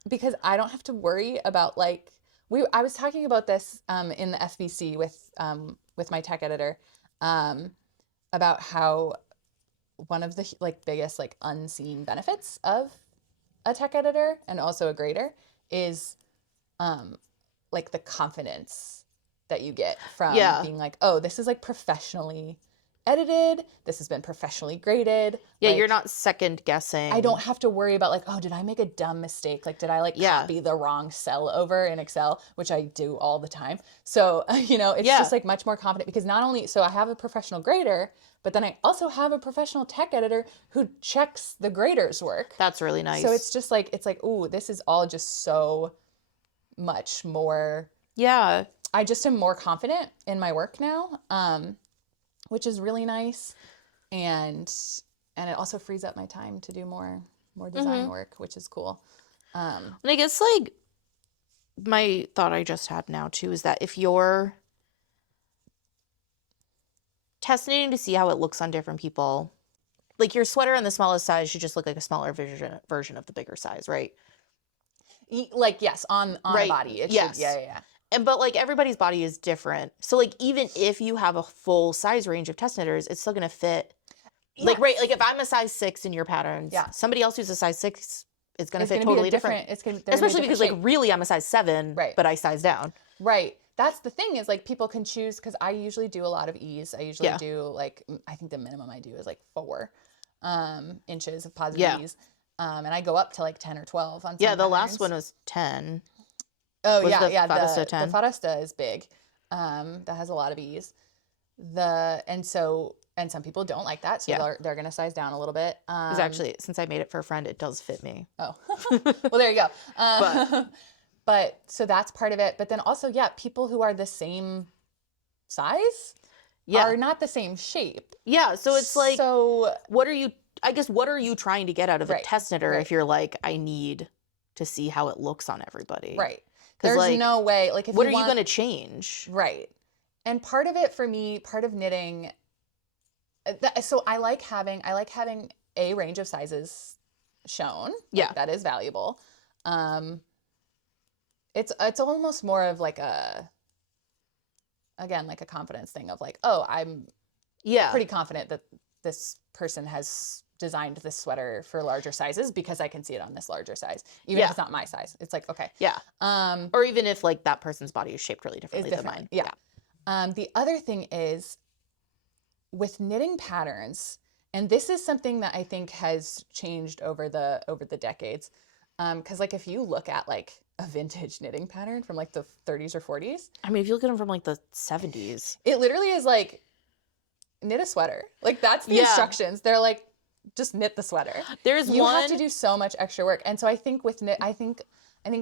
because I don't have to worry about like, I was talking about this in the FBC with my tech editor about how one of the like biggest like unseen benefits of a tech editor and also a grader is like the confidence that you get from being like, oh, this is like professionally edited. This has been professionally graded. Yeah, like, you're not second guessing. I don't have to worry about like, oh, did I make a dumb mistake? Like, did I like copy the wrong cell over in Excel, which I do all the time. So, you know, it's just like much more confident because not only, so I have a professional grader, but then I also have a professional tech editor who checks the grader's work. That's really nice. So it's just like, ooh, this is all just so much more. Yeah. I just am more confident in my work now. Which is really nice, and it also frees up my time to do more design work, which is cool. And I guess like my thought I just had now too is that if you're testing to see how it looks on different people, like your sweater in the smallest size should just look like a smaller version of the bigger size, right? Like yes, on the body. It should, yeah. But like everybody's body is different. So like even if you have a full size range of test knitters, it's still gonna fit. Yes. Like right, like if I'm a size 6 in your patterns, somebody else who's a size 6 is gonna fit totally different. Especially because like really I'm a size 7, but I size down. Right. That's the thing is like people can choose because I usually do a lot of ease. I usually do like I think the minimum I do is like 4 inches of positive ease. And I go up to like 10 or 12 on some patterns. Last one was 10. Oh, the Faresta 10? The Faresta is big. That has a lot of ease. And some people don't like that, so they're going to size down a little bit. It's actually, since I made it for a friend, it does fit me. Oh. Well, there you go. But so that's part of it. But then also, people who are the same size are not the same shape. Yeah, so it's like, what are you trying to get out of a test knitter if you're like, I need to see how it looks on everybody? Right. There's like, no way. Like, if what are you going to change? Right. And part of it for me, part of knitting. So I like having a range of sizes shown. Yeah, like, that is valuable. It's almost more of like a confidence thing of like, oh, I'm pretty confident that this person has designed this sweater for larger sizes because I can see it on this larger size, even if it's not my size. It's like, okay. Yeah. Or even if like that person's body is shaped really differently than mine. Yeah. The other thing is with knitting patterns, and this is something that I think has changed over the decades. Because like if you look at like a vintage knitting pattern from like the 30s or 40s. I mean, if you look at them from like the 70s. It literally is like knit a sweater. Like that's the instructions. They're like, just knit the sweater. You have to do so much extra work. And so I think with I think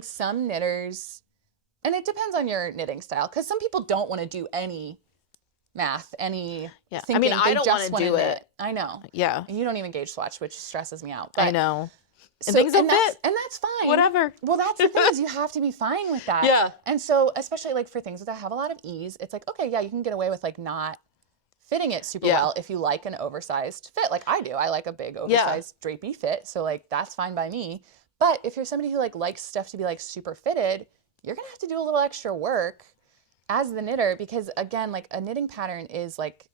some knitters, and it depends on your knitting style, because some people don't want to do any math, any thinking. I mean, I don't want to do it. I know. Yeah. And you don't even gauge swatch, which stresses me out. But, I know. And things don't fit. And that's fine. Whatever. Well, that's the thing is you have to be fine with that. Yeah. And so especially like for things that have a lot of ease, it's like, okay, yeah, you can get away with like not fitting it super well if you like an oversized fit, like I do. I like a big oversized drapey fit, so like that's fine by me. But if you're somebody who like likes stuff to be like super fitted, you're gonna have to do a little extra work as the knitter because again, like a knitting pattern is like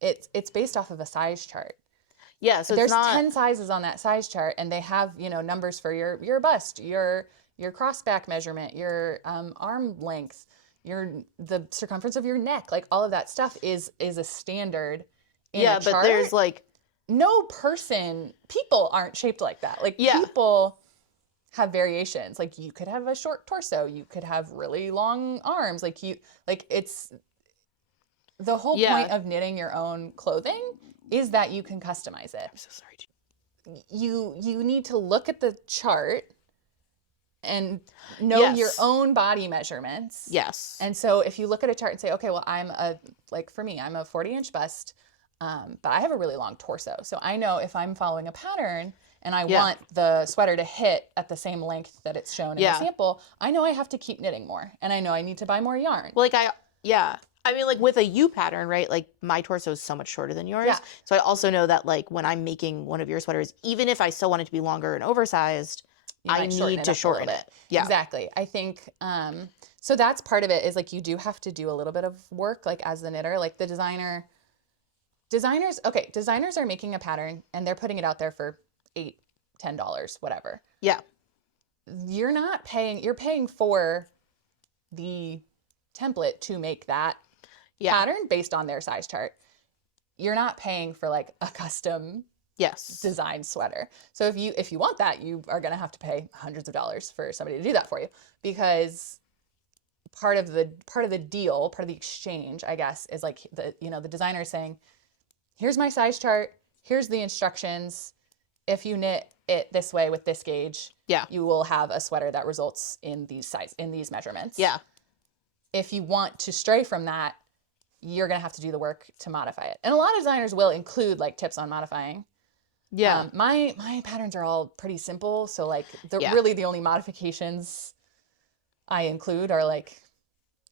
it's based off of a size chart. Yeah, so there's 10 sizes on that size chart, and they have numbers for your bust, your cross back measurement, your arm length. The circumference of your neck, like all of that stuff is a standard in a chart. But there's like people aren't shaped like that. Like people have variations. Like you could have a short torso, you could have really long arms. It's the whole point of knitting your own clothing is that you can customize it. I'm so sorry. You need to look at the chart and know your own body measurements. Yes. And so if you look at a chart and say, okay, well, for me, I'm a 40-inch bust, but I have a really long torso. So I know if I'm following a pattern and I want the sweater to hit at the same length that it's shown in the sample, I know I have to keep knitting more, and I know I need to buy more yarn. Well, I mean, like with a U pattern, right? Like my torso is so much shorter than yours. Yeah. So I also know that like when I'm making one of your sweaters, even if I still want it to be longer and oversized, I need to shorten it. Yeah, exactly. I think, so that's part of it is like, you do have to do a little bit of work, like as the knitter, like the designers are making a pattern and they're putting it out there for $8, $10, whatever. Yeah. You're paying for the template to make that pattern based on their size chart. You're not paying for like a custom design sweater. So if you want that, you are going to have to pay hundreds of dollars for somebody to do that for you, because part of the deal, part of the exchange, I guess, is like the designer is saying, here's my size chart, here's the instructions. If you knit it this way with this gauge, you will have a sweater that results in these measurements. Yeah. If you want to stray from that, you're going to have to do the work to modify it. And a lot of designers will include like tips on modifying. Yeah. My patterns are all pretty simple. So like really the only modifications I include are like,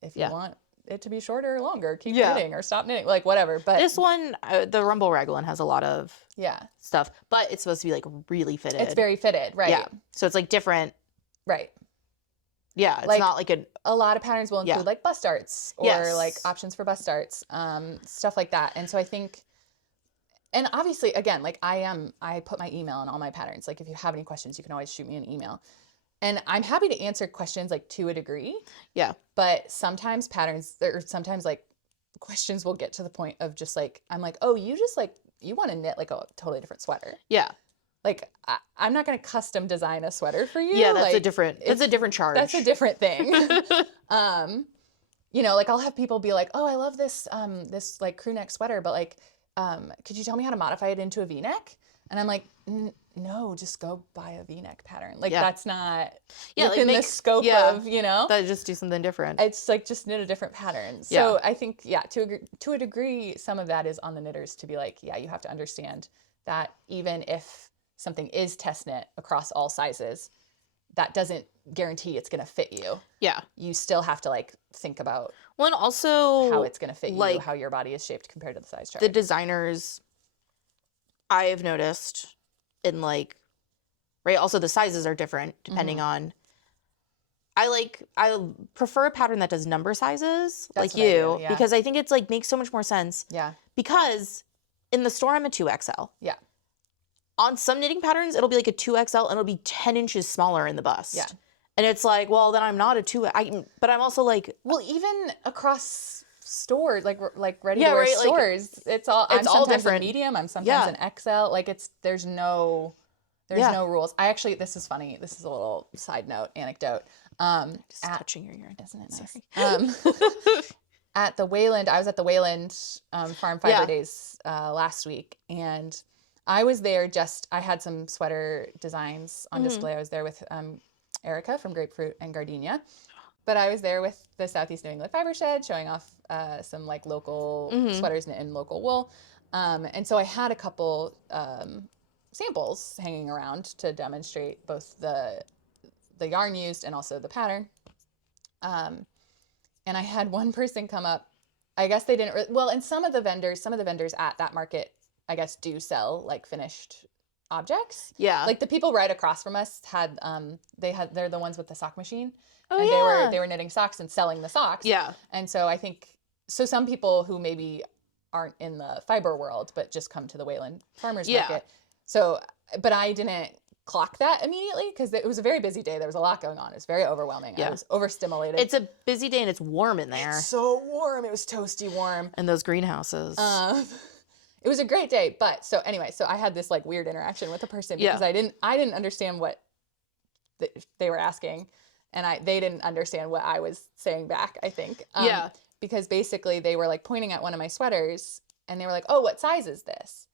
if you want it to be shorter or longer, keep knitting or stop knitting, like whatever. But this one, the Rumble Raglan has a lot of stuff, but it's supposed to be like really fitted. It's very fitted, right? Yeah. So it's like different. Right. Yeah, it's like, not like a lot of patterns will include like bust darts or like options for bust darts, stuff like that. And so I think, and obviously again, like I put my email in all my patterns. Like if you have any questions, you can always shoot me an email. And I'm happy to answer questions like to a degree. Yeah. But sometimes like questions will get to the point of just like, I'm like, oh, you want to knit like a totally different sweater. Yeah. Like, I'm not going to custom design a sweater for you. Yeah, that's like, a different charge. That's a different thing. Like I'll have people be like, oh, I love this like crew neck sweater, but like, could you tell me how to modify it into a V-neck? And I'm like, no, just go buy a V-neck pattern. Like that's not within the scope of, just do something different. It's like, just knit a different pattern. So I think, to a degree, some of that is on the knitters to be like, you have to understand that even if something is test knit across all sizes, that doesn't guarantee it's going to fit you. Yeah. You still have to like think about and also how it's going to fit you, how your body is shaped compared to the size chart. The designers, I have noticed in like, right. Also the sizes are different depending on, I prefer a pattern that does number sizes. That's like you, because I think it's like makes so much more sense. Yeah. Because in the store I'm a 2XL. Yeah. On some knitting patterns, it'll be like a 2XL and it'll be 10 inches smaller in the bust. Yeah. And it's like, well, then I'm not a 2. But I'm also like, well, even across stores, like ready to wear stores, like, it's all different. A medium, I'm sometimes an XL. Like there's no rules. This is funny. This is a little side note anecdote. Just touching your urine, isn't it nice? At the Wayland, I was at the Wayland Farm Fiber Days last week, and I was there I had some sweater designs on display. I was there with Erica from Grapefruit and Gardenia. But I was there with the Southeast New England Fiber Shed showing off some like local sweaters knit in local wool. And so I had a couple samples hanging around to demonstrate both the yarn used and also the pattern. And I had one person come up. I guess they didn't, and some of the vendors at that market, I guess, do sell like finished objects. Yeah. Like the people right across from us they're the ones with the sock machine. Oh, and they were knitting socks and selling the socks. Yeah. And so I think, some people who maybe aren't in the fiber world, but just come to the Wayland Farmers Market. So, but I didn't clock that immediately because it was a very busy day. There was a lot going on. It was very overwhelming. Yeah. I was overstimulated. It's a busy day and it's warm in there. It's so warm. It was toasty warm. And those greenhouses. It was a great day, but so I had this like weird interaction with a person because I didn't understand what they were asking, and they didn't understand what I was saying back, I think. Because basically they were like pointing at one of my sweaters and they were like, "Oh, what size is this?"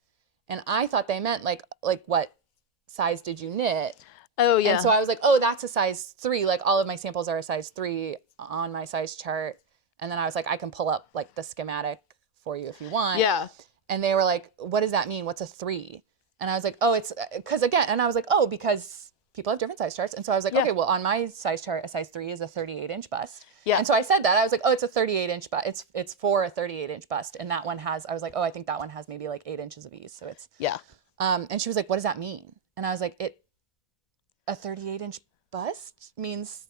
And I thought they meant like what size did you knit? Oh, yeah. And so I was like, oh, that's a size 3. Like all of my samples are a size 3 on my size chart. And then I was like, I can pull up like the schematic for you if you want. Yeah. And they were like, what does that mean? What's a 3? And I was like, oh, it's because again, and I was like, oh, because people have different size charts. And so I was like, okay, well, on my size chart, a size 3 is a 38-inch bust. Yeah. And so I said that. I was like, oh, it's a 38-inch bust. It's for a 38-inch bust. And that one has, I was like, oh, I think that one has maybe like 8 inches of ease. So it's, Yeah. and she was like, what does that mean? And I was like, a 38-inch bust means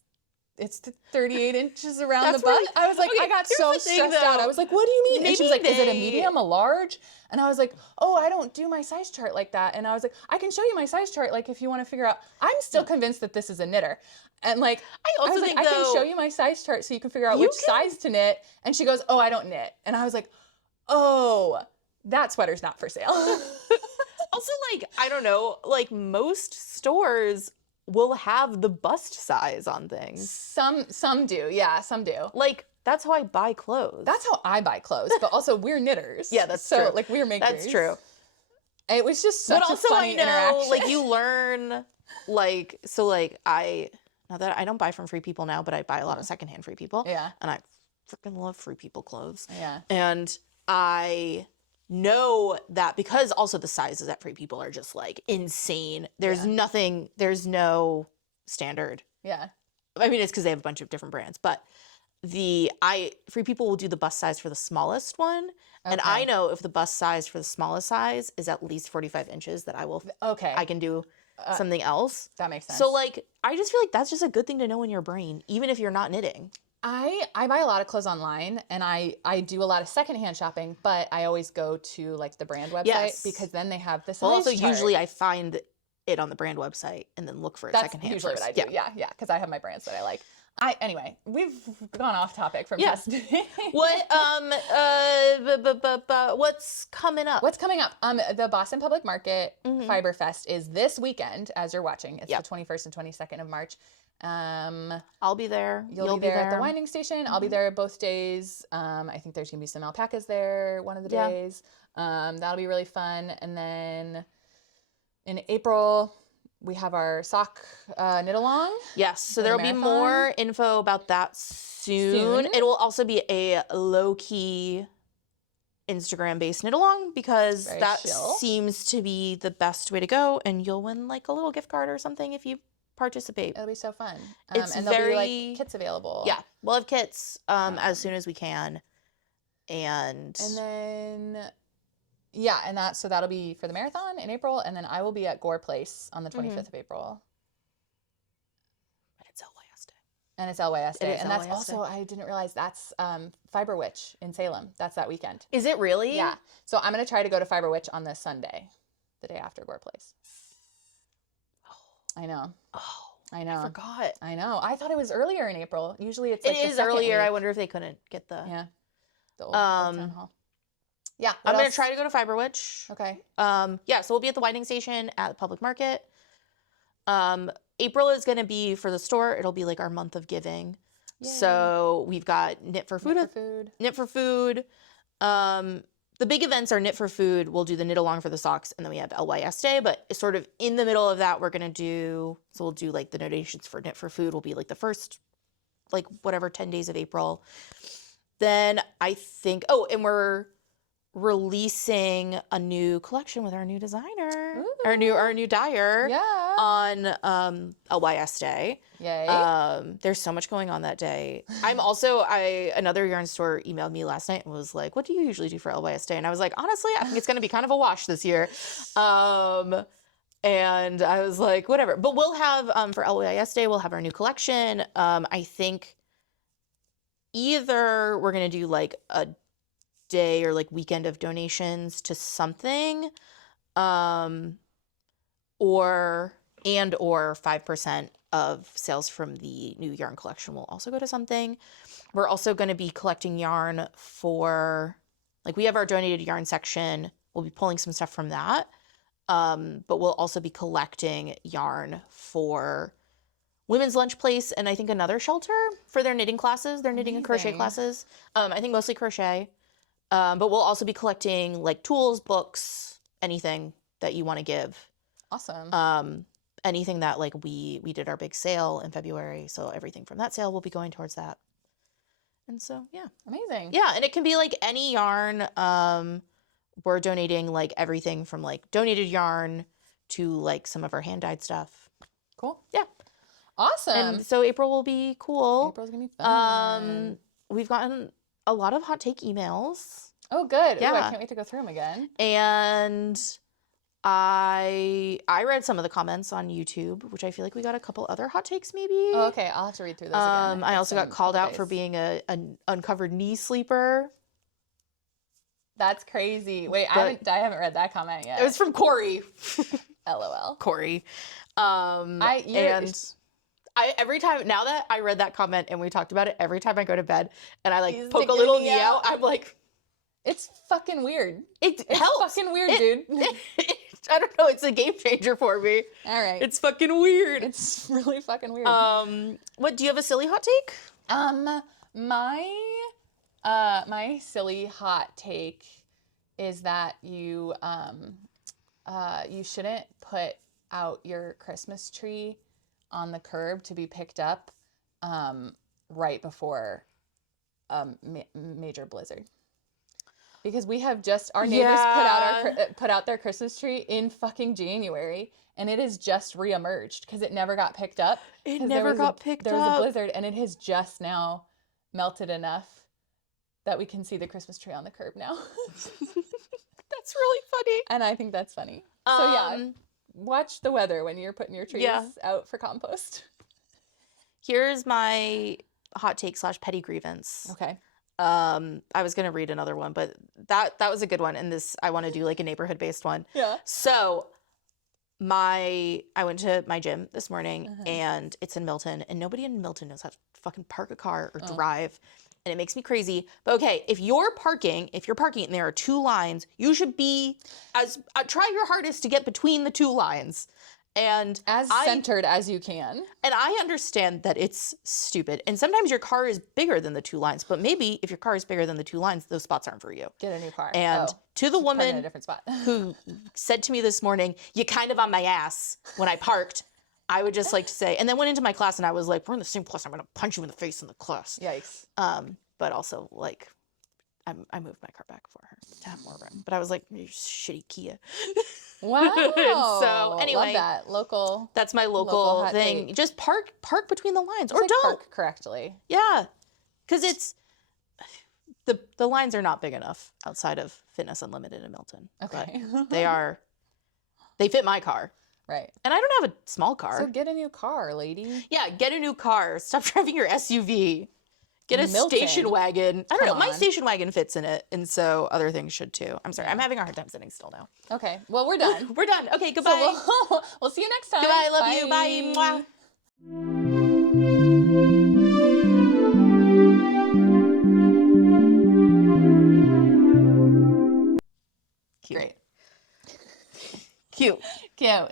it's 38 inches around the butt. I was like, I got so stressed out. I was like, what do you mean? And she was like, is it a medium, a large? And I was like, oh, I don't do my size chart like that. And I was like, I can show you my size chart. Like if you want to figure out, I'm still convinced that this is a knitter. And like, I was like, I can show you my size chart so you can figure out which size to knit. And she goes, oh, I don't knit. And I was like, oh, that sweater's not for sale. Also, like, I don't know, like most stores will have the bust size on things. Some do. Yeah, some do. Like, that's how I buy clothes. That's how I buy clothes, but also we're knitters. Yeah, that's so, true. Like, we're makers. That's true. It was just such a funny interaction. But also, I know, like, you learn, like, so, like, now that I don't buy from Free People now, but I buy a lot of secondhand Free People. Yeah. And I freaking love Free People clothes. Yeah. And I know that because also the sizes at Free People are just like insane. There's no standard. Yeah. I mean, it's because they have a bunch of different brands, but Free People will do the bust size for the smallest one. Okay. And I know if the bust size for the smallest size is at least 45 inches that I can do something else. That makes sense. So like, I just feel like that's just a good thing to know in your brain, even if you're not knitting. I buy a lot of clothes online and I do a lot of secondhand shopping, but I always go to like the brand website because then they have the size also chart. Usually I find it on the brand website and then look for a secondhand. That's usually first. what I do. Yeah, because I have my brands that I like. Anyway, we've gone off topic from this. What's coming up? What's coming up? The Boston Public Market Fiber Fest is this weekend as you're watching. It's the 21st and 22nd of March. I'll be there. You'll be there at the winding station. I'll be there both days. I think there's gonna be some alpacas there one of the days. That'll be really fun. And then in April we have our sock knit along. Yes, so there'll be more info about that soon. It will also be a low-key Instagram-based knit along because that seems to be the best way to go, and you'll win like a little gift card or something if you participate. It'll be so fun. And there'll be like kits available. Yeah, we'll have kits as soon as we can. And then so that'll be for the marathon in April, and then I will be at Gore Place on the 25th of April. But it's LYS Day. And it's LYS Day. And that's also, I didn't realize that's Fiber Witch in Salem. That's that weekend. Is it really? Yeah. So I'm going to try to go to Fiber Witch on this Sunday, the day after Gore Place. I know. Oh, I know. I forgot. I know. I thought it was earlier in April. Usually it's like it is earlier. Week. I wonder if they couldn't get the old town hall. Yeah. I'm going to try to go to Fiber Witch. Okay. So we'll be at the winding station at the public market. April is going to be for the store. It'll be like our month of giving. Yay. So we've got Knit for Food. Knit for Food. The big events are Knit for Food. We'll do the knit along for the socks, and then we have LYS Day. But sort of in the middle of that, we'll do like the donations for Knit for Food will be like the first, like 10 days of April. Then I think, and we're releasing a new collection with our new designer, our new dyer on LYS Day. Yay. There's so much going on that day. Another yarn store emailed me last night and was like, what do you usually do for LYS Day? And I was like, honestly, I think it's going to be kind of a wash this year. And I was like, whatever. But we'll have, for LYS Day, we'll have our new collection. I think either we're going to do like a day or like weekend of donations to something, or 5% of sales from the new yarn collection will also go to something. We're also going to be collecting yarn for, like, we have our donated yarn section. We'll be pulling some stuff from that, but we'll also be collecting yarn for Women's Lunch Place and I think another shelter for their knitting classes, their knitting and crochet classes. I think mostly crochet. But we'll also be collecting like tools, books, anything that you want to give. Awesome. anything that like we did our big sale in February, so everything from that sale will be going towards that. And so yeah, Amazing. yeah, and it can be like any yarn. We're donating like everything from like donated yarn to like some of our hand dyed stuff. Cool. Yeah. Awesome. And so April will be cool. April's gonna be fun. We've gotten a lot of hot take emails. Oh, good. Yeah. Ooh, I can't wait to go through them again. And I read some of the comments on YouTube, which I feel like we got a couple other hot takes maybe. Oh, okay. I'll have to read through those again. I also got called out for being an uncovered knee sleeper. That's crazy. Wait, I haven't read that comment yet. It was from Corey. LOL. Corey. Every time now that I read that comment and we talked about it, every time I go to bed and I like poke a little knee out, I'm like, it's fucking weird. It's helps. Fucking weird, dude. I don't know. It's a game changer for me. All right. It's fucking weird. It's really fucking weird. What do you have a silly hot take? My silly hot take is that you shouldn't put out your Christmas tree on the curb to be picked up right before a major blizzard. Because we have just our neighbors put out their Christmas tree in fucking January, and it has just reemerged because it never got picked up. It never got picked up. There was a blizzard, and it has just now melted enough that we can see the Christmas tree on the curb now. That's really funny. And I think that's funny. So yeah, watch the weather when you're putting your trees out for compost. Here's my hot take / petty grievance. Okay. I was gonna read another one, but that was a good one. And this, I want to do like a neighborhood based one. Yeah. So I went to my gym this morning and it's in Milton, and nobody in Milton knows how to fucking park a car or drive. And it makes me crazy. But okay, if you're parking and there are two lines, you should be try your hardest to get between the two lines. And centered as you can. And I understand that it's stupid. And sometimes your car is bigger than the two lines, but maybe if your car is bigger than the two lines, those spots aren't for you. Get a new car. And to the woman in a different spot. who said to me this morning, "You kind of on my ass," when I parked, I would just like to say, and then went into my class and I was like, "We're in the same class. I'm going to punch you in the face in the class." Yikes. But also like, I moved my car back for her to have more room. But I was like, "You shitty Kia." Wow. So anyway, love that. Local. That's my local thing. Take. Just park between the lines, or like don't park correctly. Yeah, because it's the lines are not big enough outside of Fitness Unlimited in Milton. Okay, but they fit my car. Right. And I don't have a small car. So get a new car, lady. Yeah, get a new car. Stop driving your SUV. Get a Milton. station wagon. I don't know. Come My on. station wagon fits in it, and so other things should too. I'm sorry. I'm having a hard time sitting still now. Okay. Well, we're done. We're done. Okay, goodbye. So we'll see you next time. Goodbye. Love you. Bye. Mwah. Great. Cute. Cute.